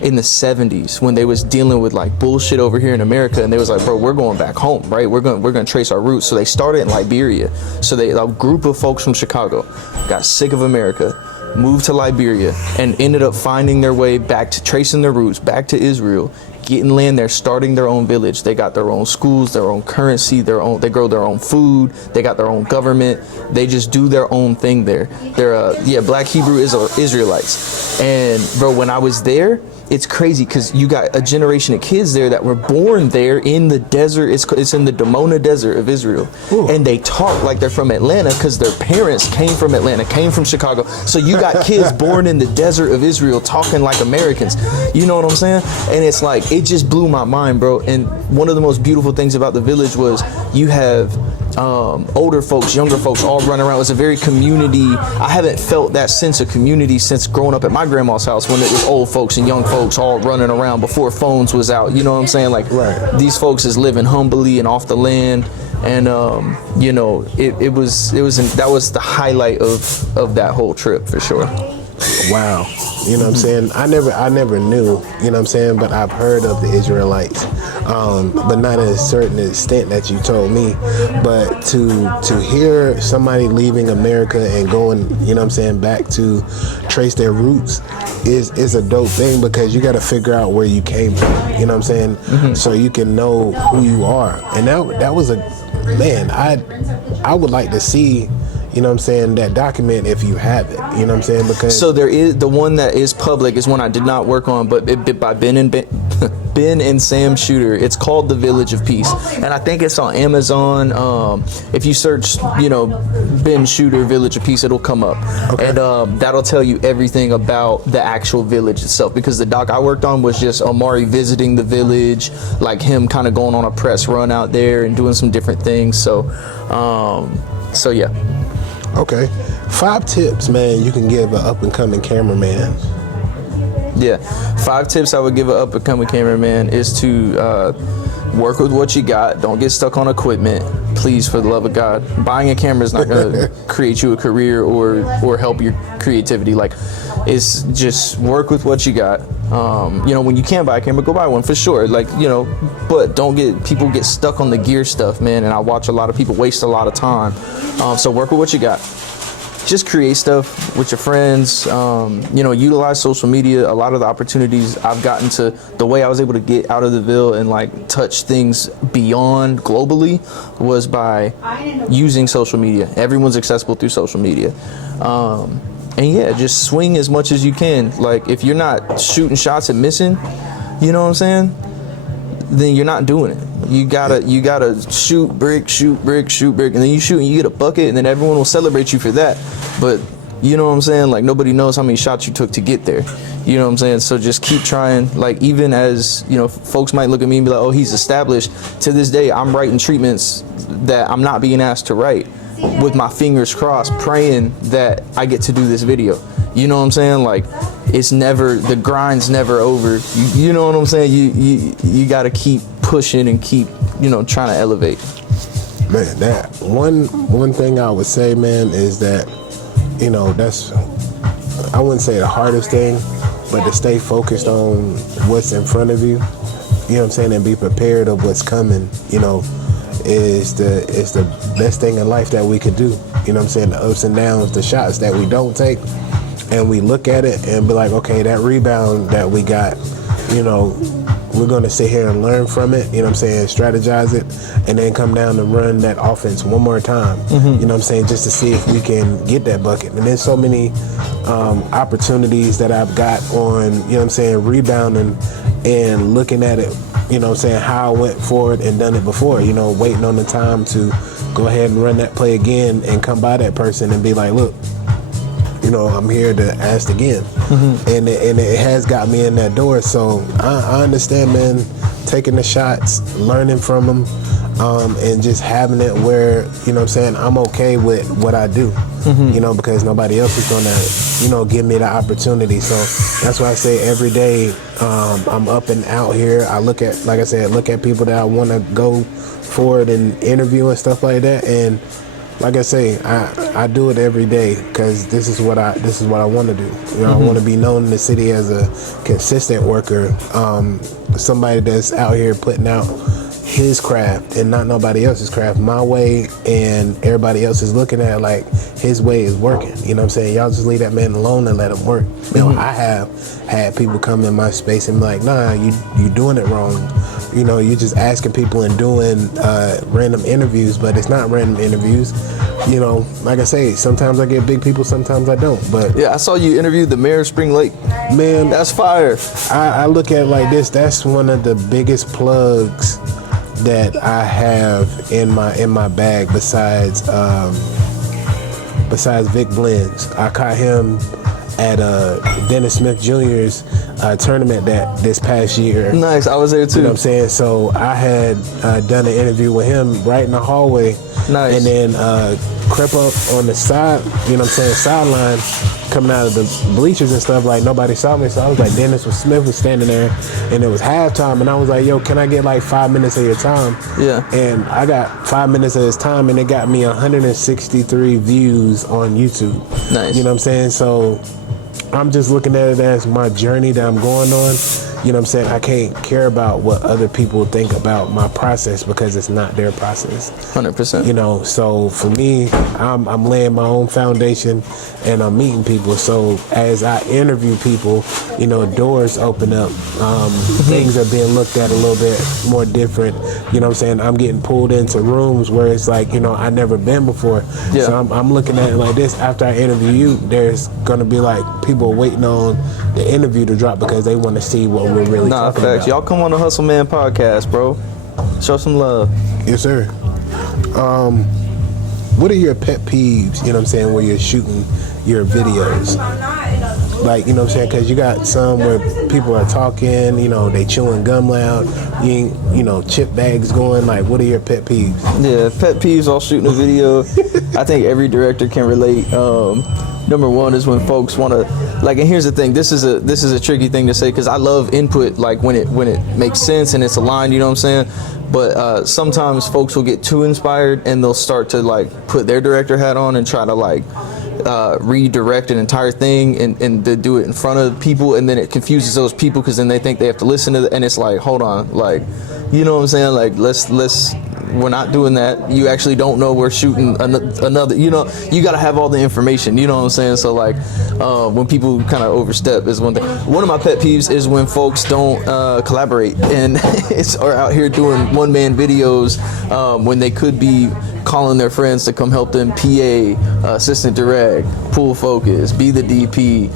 in the 70s when they was dealing with like bullshit over here in America, and they was like, bro, we're going back home, right? We're gonna trace our roots. So they started in Liberia. So a group of folks from Chicago got sick of America, moved to Liberia, and ended up finding their way back to tracing their roots back to Israel, getting land there, starting their own village. They got their own schools, their own currency, they grow their own food, they got their own government. They just do their own thing there. They're black Hebrew Israelites. And bro, when I was there, it's crazy because you got a generation of kids there that were born there in the desert. It's in the Dimona Desert of Israel. Ooh. And they talk like they're from Atlanta because their parents came from Atlanta, came from Chicago. So you got kids born in the desert of Israel talking like Americans. You know what I'm saying? And it's like, it just blew my mind, bro. And one of the most beautiful things about the village was you have older folks, younger folks all running around. It was a very community. I haven't felt that sense of community since growing up at my grandma's house, when it was old folks and young folks all running around before phones was out. You know what I'm saying? Like, right. These folks is living humbly and off the land. And you know, that was the highlight of that whole trip for sure. Wow. You know what I'm saying? I never knew, you know what I'm saying, but I've heard of the Israelites, but not at a certain extent that you told me. But to hear somebody leaving America and going, you know what I'm saying, back to trace their roots is a dope thing, because you got to figure out where you came from, you know what I'm saying, so you can know who you are. And that was man, I would like to see, you know what I'm saying, that document if you have it, you know what I'm saying, because... So there is, the one that is public is one I did not work on, but by Ben and Sam Shooter. It's called The Village of Peace, and I think it's on Amazon. If you search, you know, Ben Shooter Village of Peace, it'll come up. Okay. And that'll tell you everything about the actual village itself, because the doc I worked on was just Amari visiting the village, like him kind of going on a press run out there and doing some different things. So yeah. Okay. 5 tips, man, you can give an up-and-coming cameraman. Yeah. 5 tips I would give an up-and-coming cameraman is to work with what you got. Don't get stuck on equipment, please, for the love of God. Buying a camera is not gonna create you a career or help your creativity. Like, it's just work with what you got. You know, when you can't buy a camera, go buy one for sure. Like, you know, but don't get stuck on the gear stuff, man. And I watch a lot of people waste a lot of time. So work with what you got. Just create stuff with your friends, you know, utilize social media. A lot of the opportunities I've gotten to, the way I was able to get out of the Ville and like touch things beyond globally was by using social media. Everyone's accessible through social media. And yeah, just swing as much as you can. Like, if you're not shooting shots and missing, you know what I'm saying? Then you're not doing it. You gotta shoot brick, and then you shoot and you get a bucket, and then everyone will celebrate you for that. But you know what I'm saying? Like, nobody knows how many shots you took to get there. You know what I'm saying? So just keep trying. Like, even as, you know, folks might look at me and be like, oh, he's established. To this day, I'm writing treatments that I'm not being asked to write, with my fingers crossed, praying that I get to do this video. You know what I'm saying? Like, it's never, the grind's never over. You know what I'm saying? You got to keep pushing and keep, you know, trying to elevate. Man, that one thing I would say, man, is that, you know, that's, I wouldn't say the hardest thing, but to stay focused on what's in front of you, you know what I'm saying, and be prepared of what's coming, you know, is the best thing in life that we could do. You know what I'm saying? The ups and downs, the shots that we don't take, and we look at it and be like, okay, that rebound that we got, you know, we're going to sit here and learn from it, you know what I'm saying, strategize it, and then come down and run that offense one more time, you know what I'm saying, just to see if we can get that bucket. And there's so many opportunities that I've got on, you know what I'm saying, rebounding and looking at it, you know what I'm saying, how I went forward and done it before, you know, waiting on the time to go ahead and run that play again and come by that person and be like, look, you know, I'm here to ask again. And it has got me in that door. So I understand, man, taking the shots, learning from them, and just having it where, you know what I'm saying, I'm okay with what I do, you know, because nobody else is gonna, you know, give me the opportunity. So that's why I say every day, I'm up and out here. I look at, like I said, look at people that I want to go forward and interview and stuff like that. And like I say, I do it every day because this is what I want to do. You know, I want to be known in the city as a consistent worker, somebody that's out here putting out his craft and not nobody else's craft, my way, and everybody else is looking at it like his way is working. You know what I'm saying? Y'all just leave that man alone and let him work. You know, I have had people come in my space and be like, nah, you doing it wrong. You know, you're just asking people and doing random interviews, but it's not random interviews. You know, like I say, sometimes I get big people, sometimes I don't. But yeah, I saw you interview the mayor of Spring Lake. Man, that's fire. I look at it like this. That's one of the biggest plugs that I have in my bag besides Vic Blends. I caught him at Dennis Smith Jr.'s tournament this past year. Nice, I was there too. You know what I'm saying? So I had done an interview with him right in the hallway. Nice. And then crept up on the side, you know what I'm saying, sideline, coming out of the bleachers and stuff, like nobody saw me. So I was like, Dennis Smith was standing there and it was halftime, and I was like, yo, can I get like 5 minutes of your time? Yeah. And I got 5 minutes of his time, and it got me 163 views on YouTube. Nice. You know what I'm saying? So I'm just looking at it as my journey that I'm going on. You know what I'm saying? I can't care about what other people think about my process because it's not their process. 100%. You know, so for me, I'm laying my own foundation and I'm meeting people. So as I interview people, you know, doors open up. Things are being looked at a little bit more different. You know what I'm saying? I'm getting pulled into rooms where it's like, you know, I've never been before. Yeah. So I'm looking at it like this. After I interview you, there's going to be like people waiting on the interview to drop because they want to see what we're really talking facts. about. Y'all come on the Hustle Man podcast, bro. Show some love. Yes, sir. What are your pet peeves, you know what I'm saying, where you're shooting your videos? Like, you know what I'm saying, because you got some where people are talking, you know, they chewing gum loud, you know, chip bags going. Like, what are your pet peeves? Yeah, pet peeves while shooting a video. I think every director can relate. Number one is when folks want to, like, and here's the thing. This is a tricky thing to say because I love input, like when it makes sense and it's aligned. You know what I'm saying? But sometimes folks will get too inspired and they'll start to like put their director hat on and try to like redirect an entire thing and to do it in front of people, and then it confuses those people because then they think they have to listen to it, and it's like, hold on, like, you know what I'm saying? Like, let's we're not doing that. You actually don't know we're shooting another, you know, you got to have all the information, you know what I'm saying? So like when people kind of overstep is one thing. One of my pet peeves is when folks don't collaborate and are out here doing one-man videos when they could be calling their friends to come help them PA, assistant direct, pull focus, be the DP,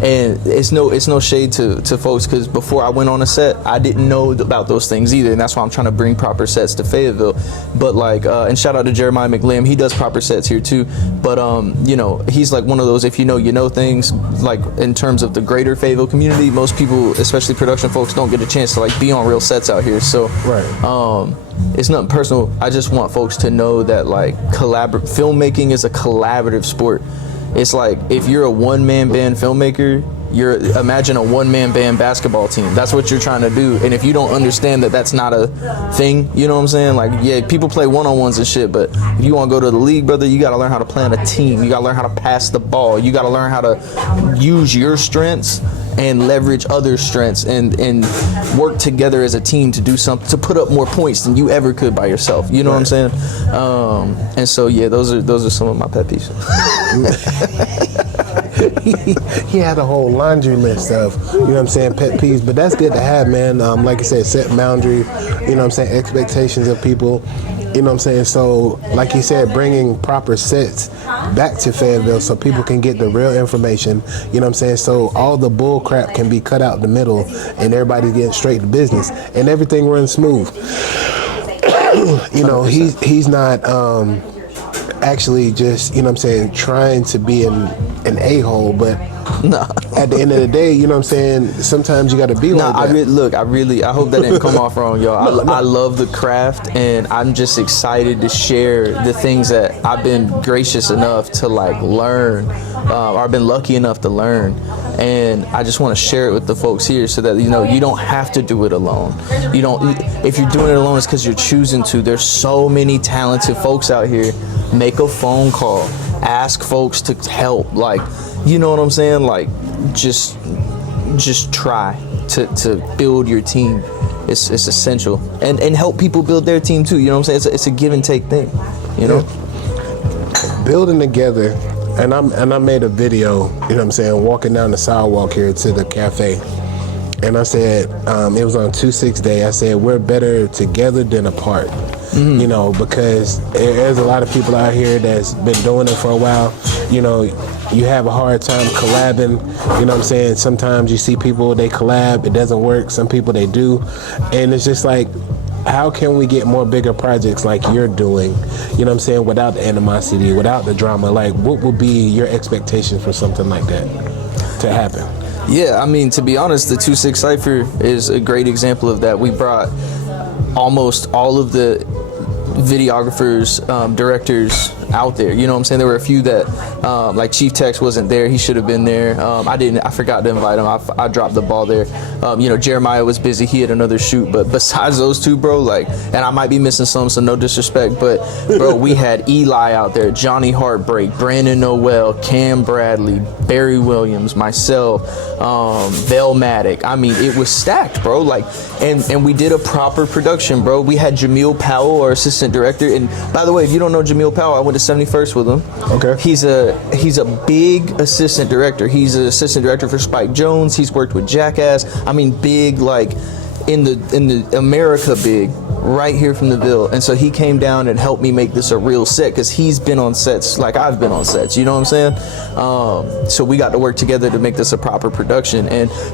and it's no shade to folks, because before I went on a set, I didn't know about those things either, and that's why I'm trying to bring proper sets to Fayetteville. But like, and shout out to Jeremiah McLean, he does proper sets here too. But you know, he's like one of those, if you know things, like in terms of the greater Fayetteville community. Most people, especially production folks, don't get a chance to like be on real sets out here. So right. It's nothing personal. I just want folks to know that like filmmaking is a collaborative sport. It's like if you're a one-man band filmmaker, imagine a one-man band basketball team. That's what you're trying to do. And if you don't understand that that's not a thing, you know what I'm saying? Like, yeah, people play one-on-ones and shit, but if you want to go to the league, brother, you got to learn how to play on a team. You got to learn how to pass the ball. You got to learn how to use your strengths and leverage other strengths and work together as a team to do something, to put up more points than you ever could by yourself. You know what I'm saying? And so yeah, those are some of my pet peeves. He had a whole laundry list of, you know what I'm saying, pet peeves, but that's good to have, man. Like I said, set boundary, you know what I'm saying, expectations of people, you know what I'm saying. So like you said, bringing proper sets back to Fayetteville so people can get the real information, you know what I'm saying, so all the bull crap can be cut out the middle and everybody's getting straight to business and everything runs smooth. You know, he's not actually just, you know what I'm saying, trying to be an a-hole, but no. At the end of the day, you know what I'm saying, sometimes you got to be like that. I hope that didn't come off wrong, y'all. I love the craft, and I'm just excited to share the things that I've been gracious enough to like learn, or I've been lucky enough to learn, and I just want to share it with the folks here so that, you know, you don't have to do it alone. You don't, if you're doing it alone, it's because you're choosing to. There's so many talented folks out here. Make a phone call, ask folks to help, like, you know what I'm saying? Like, just try to build your team. It's essential, and help people build their team too. You know what I'm saying? It's a give and take thing. You know, building together. And I made a video. You know what I'm saying? Walking down the sidewalk here to the cafe, and I said it was on 2/6 day. I said we're better together than apart. Mm-hmm. You know, because there's a lot of people out here that's been doing it for a while. You know, you have a hard time collabing. You know what I'm saying? Sometimes you see people, they collab, it doesn't work. Some people, they do. And it's just like, how can we get more bigger projects like you're doing, you know what I'm saying, without the animosity, without the drama? Like, what would be your expectation for something like that to happen? Yeah, I mean, to be honest, the 2/6 Cypher is a great example of that. We brought almost all of the videographers, directors out there. You know what I'm saying? There were a few that, like Chief Tex wasn't there. He should have been there. I forgot to invite him. I dropped the ball there. You know, Jeremiah was busy. He had another shoot. But besides those two, bro, like, and I might be missing some, so no disrespect, but bro, we had Eli out there, Johnny Heartbreak, Brandon Noel, Cam Bradley, Barry Williams, myself, Velmatic. I mean, it was stacked, bro. Like, and we did a proper production, bro. We had Jamil Powell, our assistant director. And by the way, if you don't know Jamil Powell, I went to 71st with him. Okay. He's a big assistant director. He's an assistant director for Spike Jonze. He's worked with Jackass. I mean, big, like in the America big, right here from the Ville. And so he came down and helped me make this a real set, because he's been on sets like I've been on sets, you know what I'm saying? So we got to work together to make this a proper production.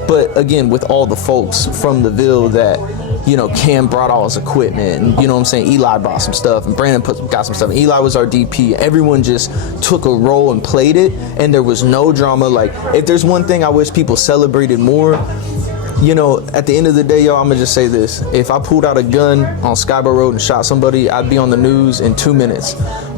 But again, with all the folks from the Ville that, you know, Cam brought all his equipment, and, you know what I'm saying, Eli brought some stuff, and Brandon got some stuff, and Eli was our DP. Everyone just took a role and played it, and there was no drama. Like, if there's one thing I wish people celebrated more, you know, at the end of the day, y'all, I'm gonna just say this. If I pulled out a gun on Skyborough Road and shot somebody, I'd be on the news in 2 minutes.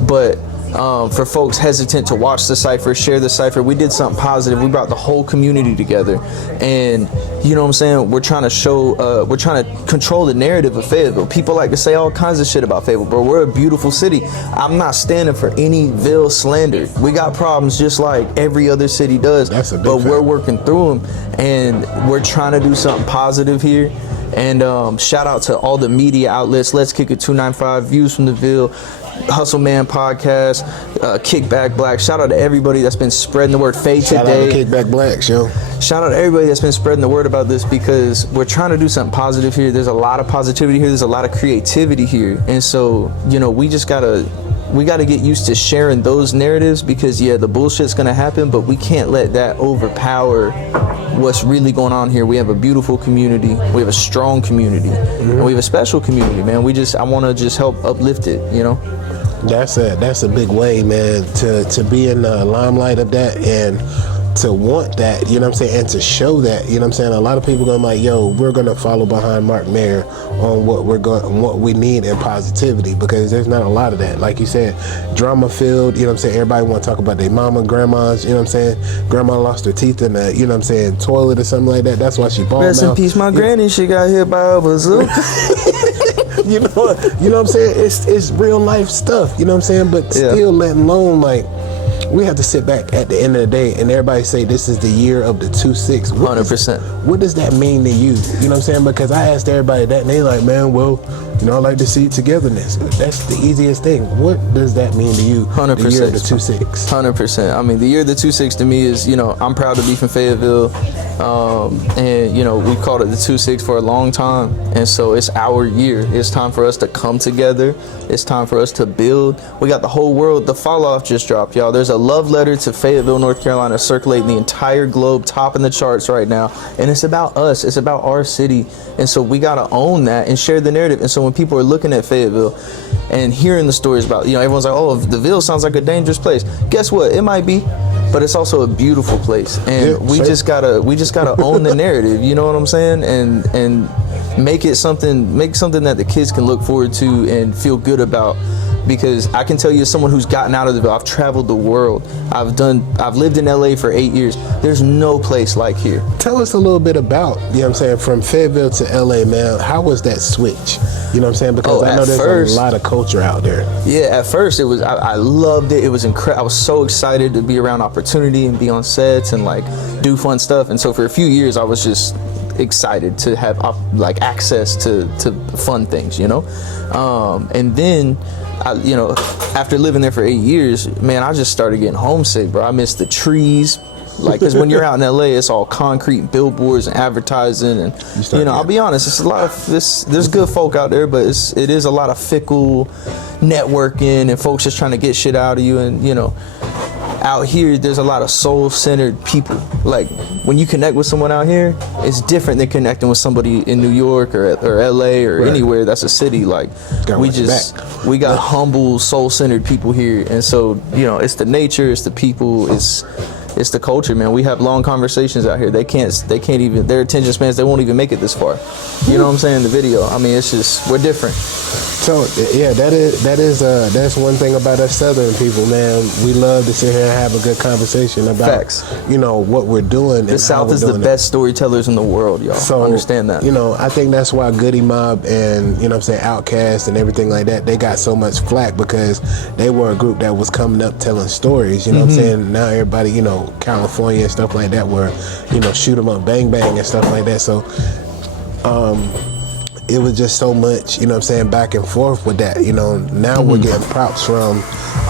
But For folks hesitant to watch the cypher, share the cypher, we did something positive. We brought the whole community together, and you know what I'm saying, we're trying to show, we're trying to control the narrative of Fayetteville. People like to say all kinds of shit about Fayetteville, but we're a beautiful city. I'm not standing for any Ville slander. We got problems just like every other city does, but we're working through them, and we're trying to do something positive here. And shout out to all the media outlets, Let's Kick It 295, Views from the Ville, Hustle Man Podcast, Kickback Black. Shout out to everybody that's been spreading the word. Today. Shout out to Kickback Black, yo. Shout out to everybody that's been spreading the word about this, because we're trying to do something positive here. There's a lot of positivity here. There's a lot of creativity here. And so, you know, we gotta get used to sharing those narratives, because yeah, the bullshit's gonna happen, but we can't let that overpower what's really going on here. We have a beautiful community, we have a strong community, and we have a special community, man. I want to just help uplift it, you know. That's a big way, man, to be in the limelight of that, and to want that, you know what I'm saying, and to show that, you know what I'm saying. A lot of people going like, yo, we're gonna follow behind Mark Mayr on what we need in positivity, because there's not a lot of that. Like you said, drama filled, you know what I'm saying, everybody want to talk about their mama, grandmas, you know what I'm saying. Grandma lost her teeth in the, you know what I'm saying, toilet or something like that. That's why she bald now. Rest in peace, my granny, she got hit by a bazooka. you know what I'm saying, it's real life stuff, you know what I'm saying, but still letting alone, like, we have to sit back at the end of the day and everybody say this is the year of the 2-6. 100%. What does that mean to you? You know what I'm saying? Because I asked everybody that and they like, man, well, you know, I like to see togetherness. That's the easiest thing. What does that mean to you? 100%. The year of the 2-6. 100%. I mean, the year of the 2-6 to me is, you know, I'm proud to be from Fayetteville. And, you know, we called it the 2-6 for a long time. And so it's our year. It's time for us to come together. It's time for us to build. We got the whole world. The Fall Off just dropped, y'all. There's a love letter to Fayetteville, North Carolina, circulating the entire globe, topping the charts right now. And it's about us. It's about our city. And so we got to own that and share the narrative. And so when people are looking at Fayetteville and hearing the stories about, you know, everyone's like, oh, the Ville sounds like a dangerous place. Guess what? It might be, but it's also a beautiful place. And we just gotta own the narrative. You know what I'm saying? And make something that the kids can look forward to and feel good about. Because I can tell you, as someone who's gotten out of the Ville, I've traveled the world. I've lived in LA for 8 years. There's no place like here. Tell us a little bit about, you know what I'm saying, from Fayetteville to LA, man. How was that switch? You know what I'm saying? Because I know there's a lot of culture out there. Yeah, at first it was, I loved it. It was incredible. I was so excited to be around opportunity and be on sets and like do fun stuff. And so for a few years, I was just excited to have like access to fun things, you know? And then, you know, after living there for 8 years, man, I just started getting homesick, bro. I miss the trees. Like, because when you're out in LA, it's all concrete, billboards, and advertising, and you know, I'll be honest, it's a lot of there's good folk out there, but it is a lot of fickle networking and folks just trying to get shit out of you. And you know, out here, there's a lot of soul-centered people. Like, when you connect with someone out here, it's different than connecting with somebody in New York or LA or anywhere that's a city. Like, we got humble, soul-centered people here, and so you know, it's the nature, it's the people, it's the culture, man. We have long conversations out here. They can't even, their attention spans, they won't even make it this far. You know what I'm saying? The video. I mean, it's just, we're different. So yeah, that's one thing about us Southern people, man. We love to sit here and have a good conversation about, you know, what we're doing. The South is the best storytellers in the world, y'all. So understand that. You know, I think that's why Goody Mob and, you know what I'm saying, Outkast and everything like that, they got so much flack because they were a group that was coming up telling stories. You know what I'm saying? Now everybody, you know, California and stuff like that, where, you know, shoot 'em up, bang bang and stuff like that. So it was just so much, you know what I'm saying, back and forth with that. You know, now we're getting props from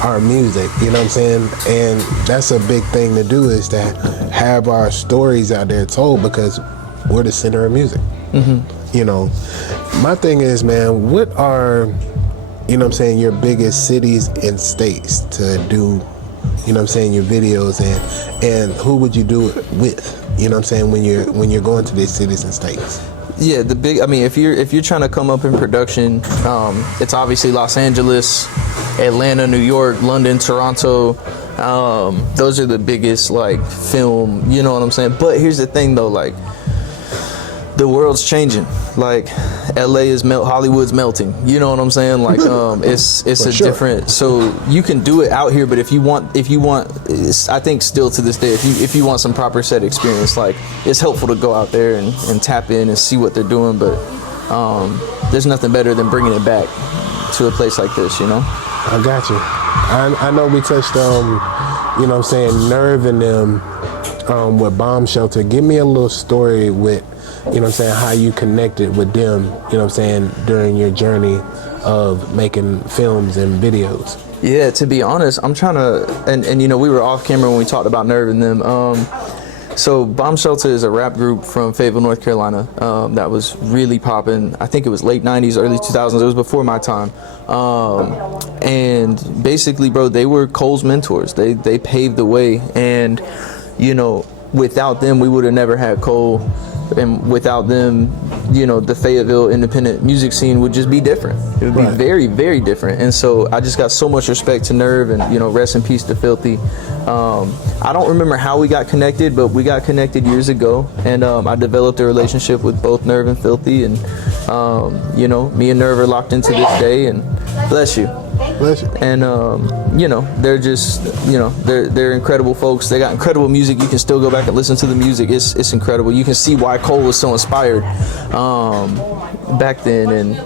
our music, you know what I'm saying? And that's a big thing to do, is to have our stories out there told, because we're the center of music. You know, my thing is, man, what are, you know what I'm saying, your biggest cities and states to do, you know what I'm saying, your videos, and who would you do it with, you know what I'm saying, when you're going to these cities and states? Yeah, I mean, if you're trying to come up in production, it's obviously Los Angeles, Atlanta, New York, London, Toronto. Those are the biggest like film, you know what I'm saying? But here's the thing though, like, The world's changing. Like, LA is Hollywood's melting. You know what I'm saying? Like, it's a sure. different. So you can do it out here, but if you want, I think still to this day, if you want some proper set experience, like, it's helpful to go out there and tap in and see what they're doing. But there's nothing better than bringing it back to a place like this. You know? I got you. I know we touched on, you know what I'm saying, Nerve and them with Bomb Shelter. Give me a little story with, you know what I'm saying, how you connected with them, you know what I'm saying, during your journey of making films and videos. Yeah, to be honest, I'm trying to, and you know, we were off camera when we talked about Nerve and them. So Bomb Shelter is a rap group from Fayetteville, North Carolina, that was really popping. I think it was late 90s, early 2000s. It was before my time. And basically, bro, they were Cole's mentors. They paved the way. And, you know, without them, we would have never had Cole. And without them, you know, the Fayetteville independent music scene would just be different. It would be very, very different. And so I just got so much respect to Nerve, and, you know, rest in peace to Filthy. I don't remember how we got connected, but we got connected years ago, and I developed a relationship with both Nerve and Filthy, and you know, me and Nerve are locked into this day, and bless you. Bless you. And you know, they're just, you know, they're incredible folks. They got incredible music. You can still go back and listen to the music. It's incredible. You can see why Cole was so inspired back then. And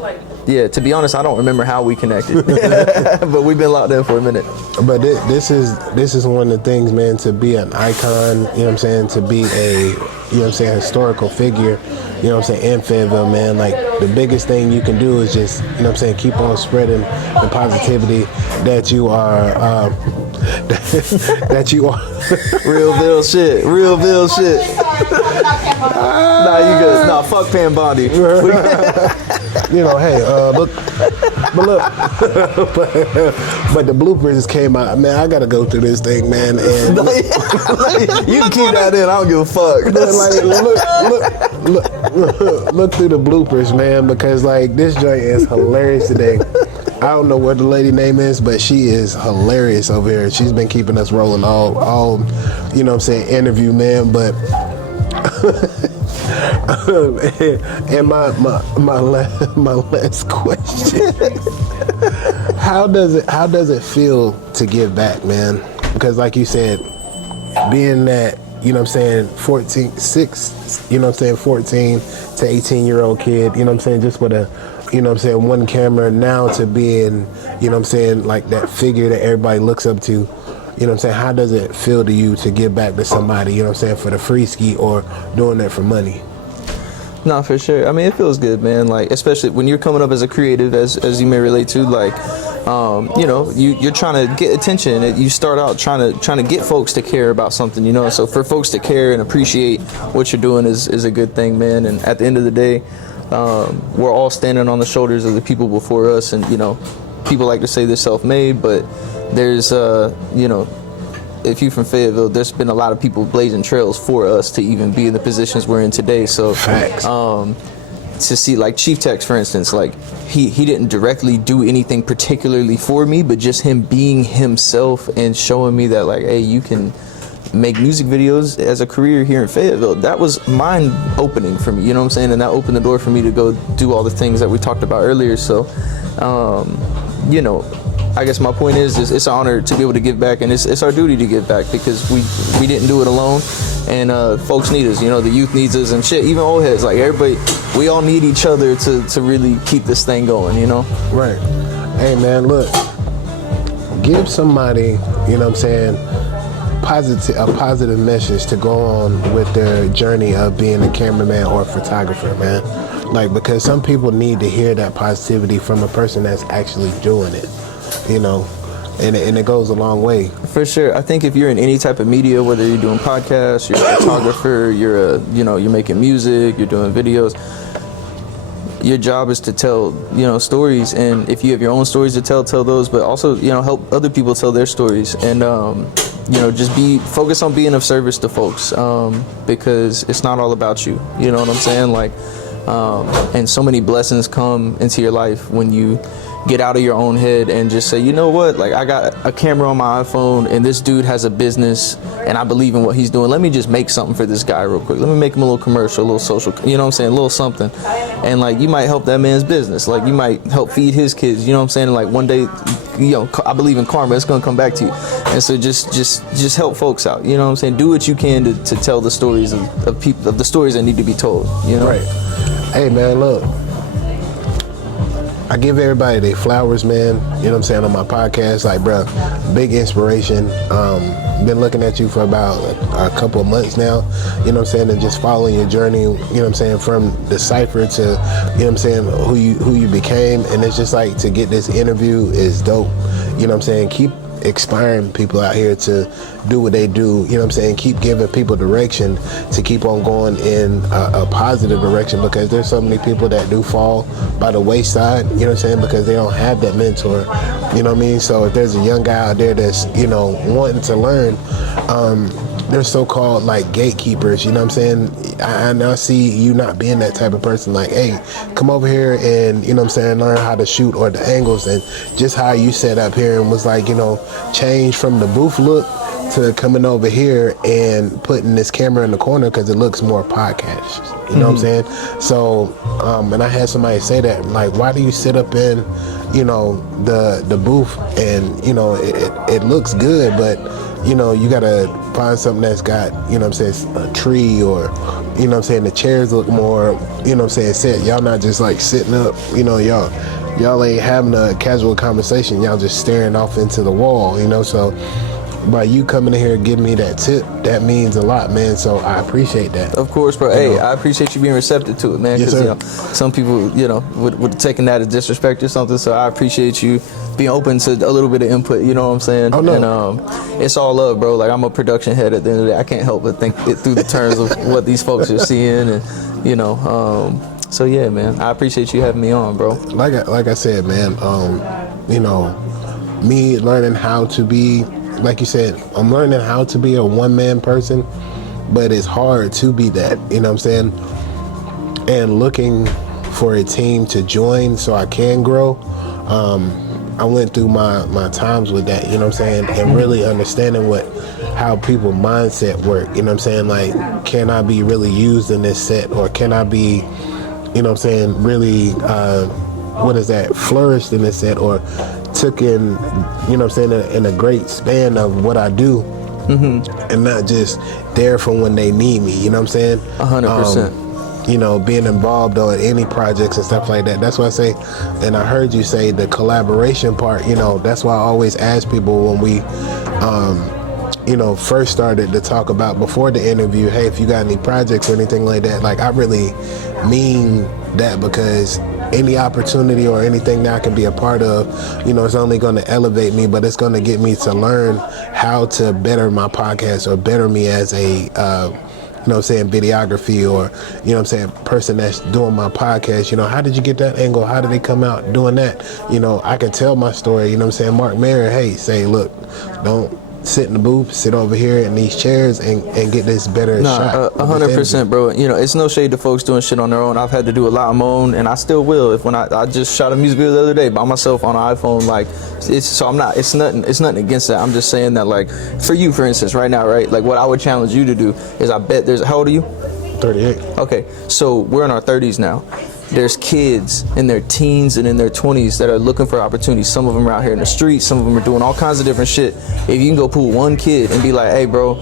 yeah, to be honest, I don't remember how we connected, but we've been locked in for a minute. But this is one of the things, man, to be an icon, you know what I'm saying, to be a, you know what I'm saying, historical figure, you know what I'm saying, in Fayetteville, man. Like, the biggest thing you can do is just, you know what I'm saying, keep on spreading the positivity that you are, that you are. Real shit. Nah, you good. Nah, fuck Pam Bondi. You know, hey, look, but the bloopers came out. Man, I gotta go through this thing, man. And you can keep that in. I don't give a fuck. Look through the bloopers, man, because like this joint is hilarious today. I don't know what the lady name is, but she is hilarious over here. She's been keeping us rolling all, you know what I'm saying, interview, man. But and my last question: how does it feel to give back, man? Because like you said, being that, you know what I'm saying, 14 to 18-year-old kid, you know what I'm saying, just with a, you know what I'm saying, one camera, now to being, you know what I'm saying, like that figure that everybody looks up to. You know what I'm saying? How does it feel to you to give back to somebody, you know what I'm saying, for the free ski or doing that for money? No, for sure. I mean, it feels good, man. Like, especially when you're coming up as a creative, as you may relate to, like, you know, you're trying to get attention. You start out trying to get folks to care about something, you know. So for folks to care and appreciate what you're doing is a good thing, man. And at the end of the day, we're all standing on the shoulders of the people before us, and, you know, people like to say they're self-made, but there's, you know, if you're from Fayetteville, there's been a lot of people blazing trails for us to even be in the positions we're in today. So, facts. To see, like, Chief Tex, for instance, like, he didn't directly do anything particularly for me, but just him being himself and showing me that, like, hey, you can make music videos as a career here in Fayetteville. That was mind-opening for me, you know what I'm saying? And that opened the door for me to go do all the things that we talked about earlier. So, you know, I guess my point is it's an honor to be able to give back, and it's our duty to give back, because we didn't do it alone, and folks need us, you know, the youth needs us, and shit, even old heads, like, everybody, we all need each other to really keep this thing going, you know? Right. Hey, man, look, give somebody, you know what I'm saying, a positive message to go on with their journey of being a cameraman or a photographer, man. Like, because some people need to hear that positivity from a person that's actually doing it. You know, and it goes a long way. For sure. I think if you're in any type of media, whether you're doing podcasts, you're a photographer, you're making music, you're doing videos, your job is to tell, you know, stories. And if you have your own stories to tell those, but also, you know, help other people tell their stories. And, you know, just focus on being of service to folks, because it's not all about you. You know what I'm saying? Like, and so many blessings come into your life when you get out of your own head and just say, you know what, like I got a camera on my iPhone and this dude has a business and I believe in what he's doing. Let me just make something for this guy real quick. Let me make him a little commercial, a little social, you know what I'm saying, a little something. And like you might help that man's business. Like you might help feed his kids, you know what I'm saying? Like one day, you know, I believe in karma, it's gonna come back to you. And so just help folks out, you know what I'm saying? Do what you can to tell the stories of people, of the stories that need to be told, you know? Right. Hey man, look, I give everybody their flowers, man. You know what I'm saying, on my podcast. Like, bro, big inspiration. Been looking at you for about a couple of months now. You know what I'm saying, and just following your journey. You know what I'm saying, from the cipher to, you know what I'm saying, who you became. And it's just like, to get this interview is dope. You know what I'm saying. Keep inspiring people out here to do what they do, you know what I'm saying, keep giving people direction to keep on going in a positive direction, because there's so many people that do fall by the wayside, you know what I'm saying, because they don't have that mentor, you know what I mean. So if there's a young guy out there that's, you know, wanting to learn, they're so-called like gatekeepers, you know what I'm saying. I now see you not being that type of person, like, hey, come over here and, you know what I'm saying, learn how to shoot, or the angles, and just how you set up here, and was like, you know, change from the booth look to coming over here and putting this camera in the corner because it looks more podcast, you know what I'm saying. So and I had somebody say that, like, why do you sit up in, you know, the booth, and, you know, it looks good, but, you know, you gotta find something that's got, you know what I'm saying, a tree, or, you know what I'm saying, the chairs look more, you know what I'm saying, set. Y'all not just like sitting up, you know, y'all ain't having a casual conversation, y'all just staring off into the wall, you know. So by you coming in here and giving me that tip, that means a lot, man. So I appreciate that. Of course, bro. Hey, I appreciate you being receptive to it, man. Yes, Because, sir. you know, some people, you know, would taking that as disrespect or something. So I appreciate you being open to a little bit of input. You know what I'm saying? Oh, no. And it's all love, bro. Like, I'm a production head at the end of the day. I can't help but think it through the terms of what these folks are seeing, and, you know. So yeah, man. I appreciate you having me on, bro. Like I said, man. You know, me learning how to be, like you said, I'm learning how to be a one-man person, but it's hard to be that, you know what I'm saying? And looking for a team to join so I can grow. I went through my times with that, you know what I'm saying? And really understanding how people mindset work, you know what I'm saying? Like, can I be really used in this set, or can I be, you know what I'm saying, really, flourished in this set, or took in, you know what I'm saying, in a great span of what I do, and not just there for when they need me, you know what I'm saying? 100%. You know, being involved on any projects and stuff like that. That's why I say, and I heard you say the collaboration part, you know, that's why I always ask people when we, you know, first started to talk about before the interview, hey, if you got any projects or anything like that, like, I really mean that, because any opportunity or anything that I can be a part of, you know, it's only going to elevate me, but it's going to get me to learn how to better my podcast, or better me as a, you know what I'm saying, videography, or, you know what I'm saying, person that's doing my podcast. You know, how did you get that angle? How did they come out doing that? You know, I can tell my story, you know what I'm saying, Mark Mayr, hey, say, look, don't sit in the booth, sit over here in these chairs and get this better shot. 100%, bro. You know, it's no shade to folks doing shit on their own. I've had to do a lot on my own, and I still will. If when I just shot a music video the other day by myself on an iPhone, like, it's nothing against that. I'm just saying that, like, for you, for instance, right now, right, like, what I would challenge you to do is, I bet how old are you? 38. Okay, so we're in our 30s now. There's kids in their teens and in their 20s that are looking for opportunities. Some of them are out here in the streets. Some of them are doing all kinds of different shit. If you can go pull one kid and be like, hey, bro,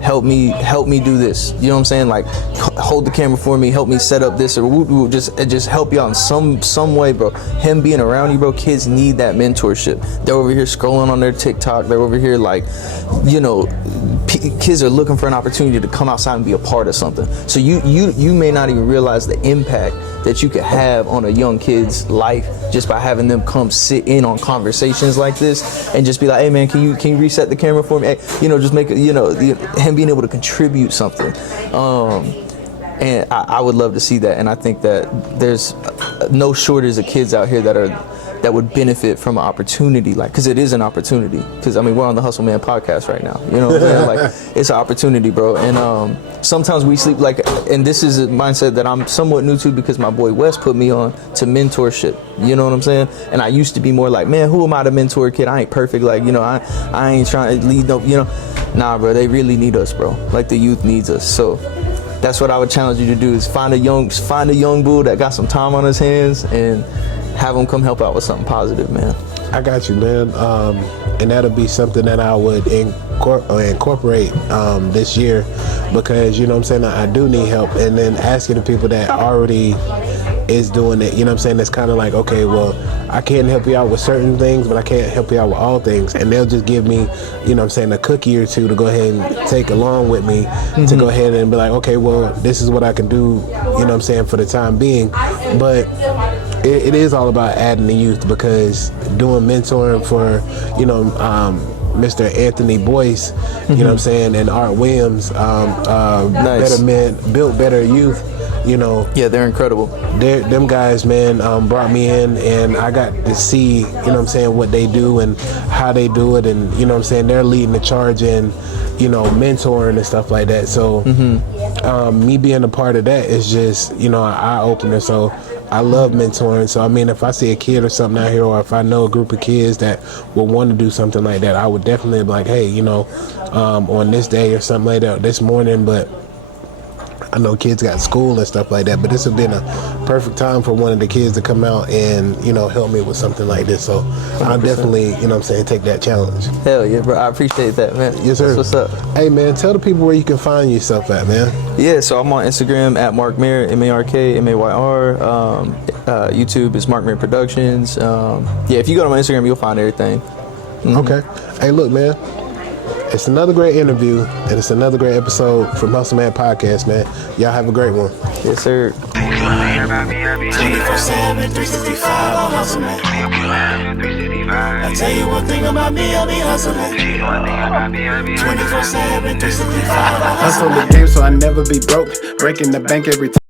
help me do this. You know what I'm saying? Like, hold the camera for me, help me set up this, or just help you out in some way, bro. Him being around you, bro, kids need that mentorship. They're over here scrolling on their TikTok. They're over here, like, you know, kids are looking for an opportunity to come outside and be a part of something. So you may not even realize the impact that you could have on a young kid's life just by having them come sit in on conversations like this, and just be like, hey man, can you reset the camera for me? Hey, you know, just make it, you know, him being able to contribute something. And I would love to see that, and I think that there's no shortage of kids out here that are that would benefit from an opportunity, like, because it is an opportunity. Because I mean, we're on the Hustle Man podcast right now. You know what I'm saying? Like, it's an opportunity, bro. And sometimes we sleep, like, and this is a mindset that I'm somewhat new to because my boy Wes put me on to mentorship. You know what I'm saying? And I used to be more like, man, who am I to mentor, kid? I ain't perfect. Like, you know, I ain't trying to lead no, you know. Nah, bro, they really need us, bro. Like, the youth needs us. So that's what I would challenge you to do, is find a young bull that got some time on his hands and have him come help out with something positive, man. I got you, man. And that'll be something that I would incorporate this year, because, you know what I'm saying, I do need help. And then asking the people that already is doing it, you know what I'm saying, it's kind of like, okay, well, I can't help you out with certain things, but I can't help you out with all things. And they'll just give me, you know what I'm saying, a cookie or two to go ahead and take along with me, to go ahead and be like, okay, well, this is what I can do, you know what I'm saying, for the time being. But it is all about adding the youth, because doing mentoring for, you know, Mr. Anthony Boyce, you know what I'm saying, and Art Williams, Nice. Better Men, Built Better Youth, you know. Yeah, they're incredible. Them guys, man, brought me in, and I got to see, you know what I'm saying, what they do and how they do it, and, you know what I'm saying, they're leading the charge in, you know, mentoring and stuff like that. So me being a part of that is just, you know, an eye-opener. So I love mentoring. So I mean, if I see a kid or something out here, or if I know a group of kids that will want to do something like that, I would definitely be like, hey, you know, on this day or something like that, this morning, but I know kids got school and stuff like that, but this has been a perfect time for one of the kids to come out and, you know, help me with something like this. So 100%. I'll definitely, you know what I'm saying, take that challenge. Hell yeah, bro. I appreciate that, man. Yes, sir. That's what's up. Hey, man, tell the people where you can find yourself at, man. Yeah, so I'm on Instagram at Mark Mayr, MarkMayr. YouTube is Mark Mayr Productions. Yeah, if you go to my Instagram, you'll find everything. Okay. Hey, look, man. It's another great interview, and it's another great episode from Hustle Man Podcast, man. Y'all have a great one. Yes, sir. 24/7, 365 on Hustle Man. I tell you one thing about me, I be hustling. 24/7, 365 on Hustle Man. Hustle the game so I never be broke. Breaking the bank every time.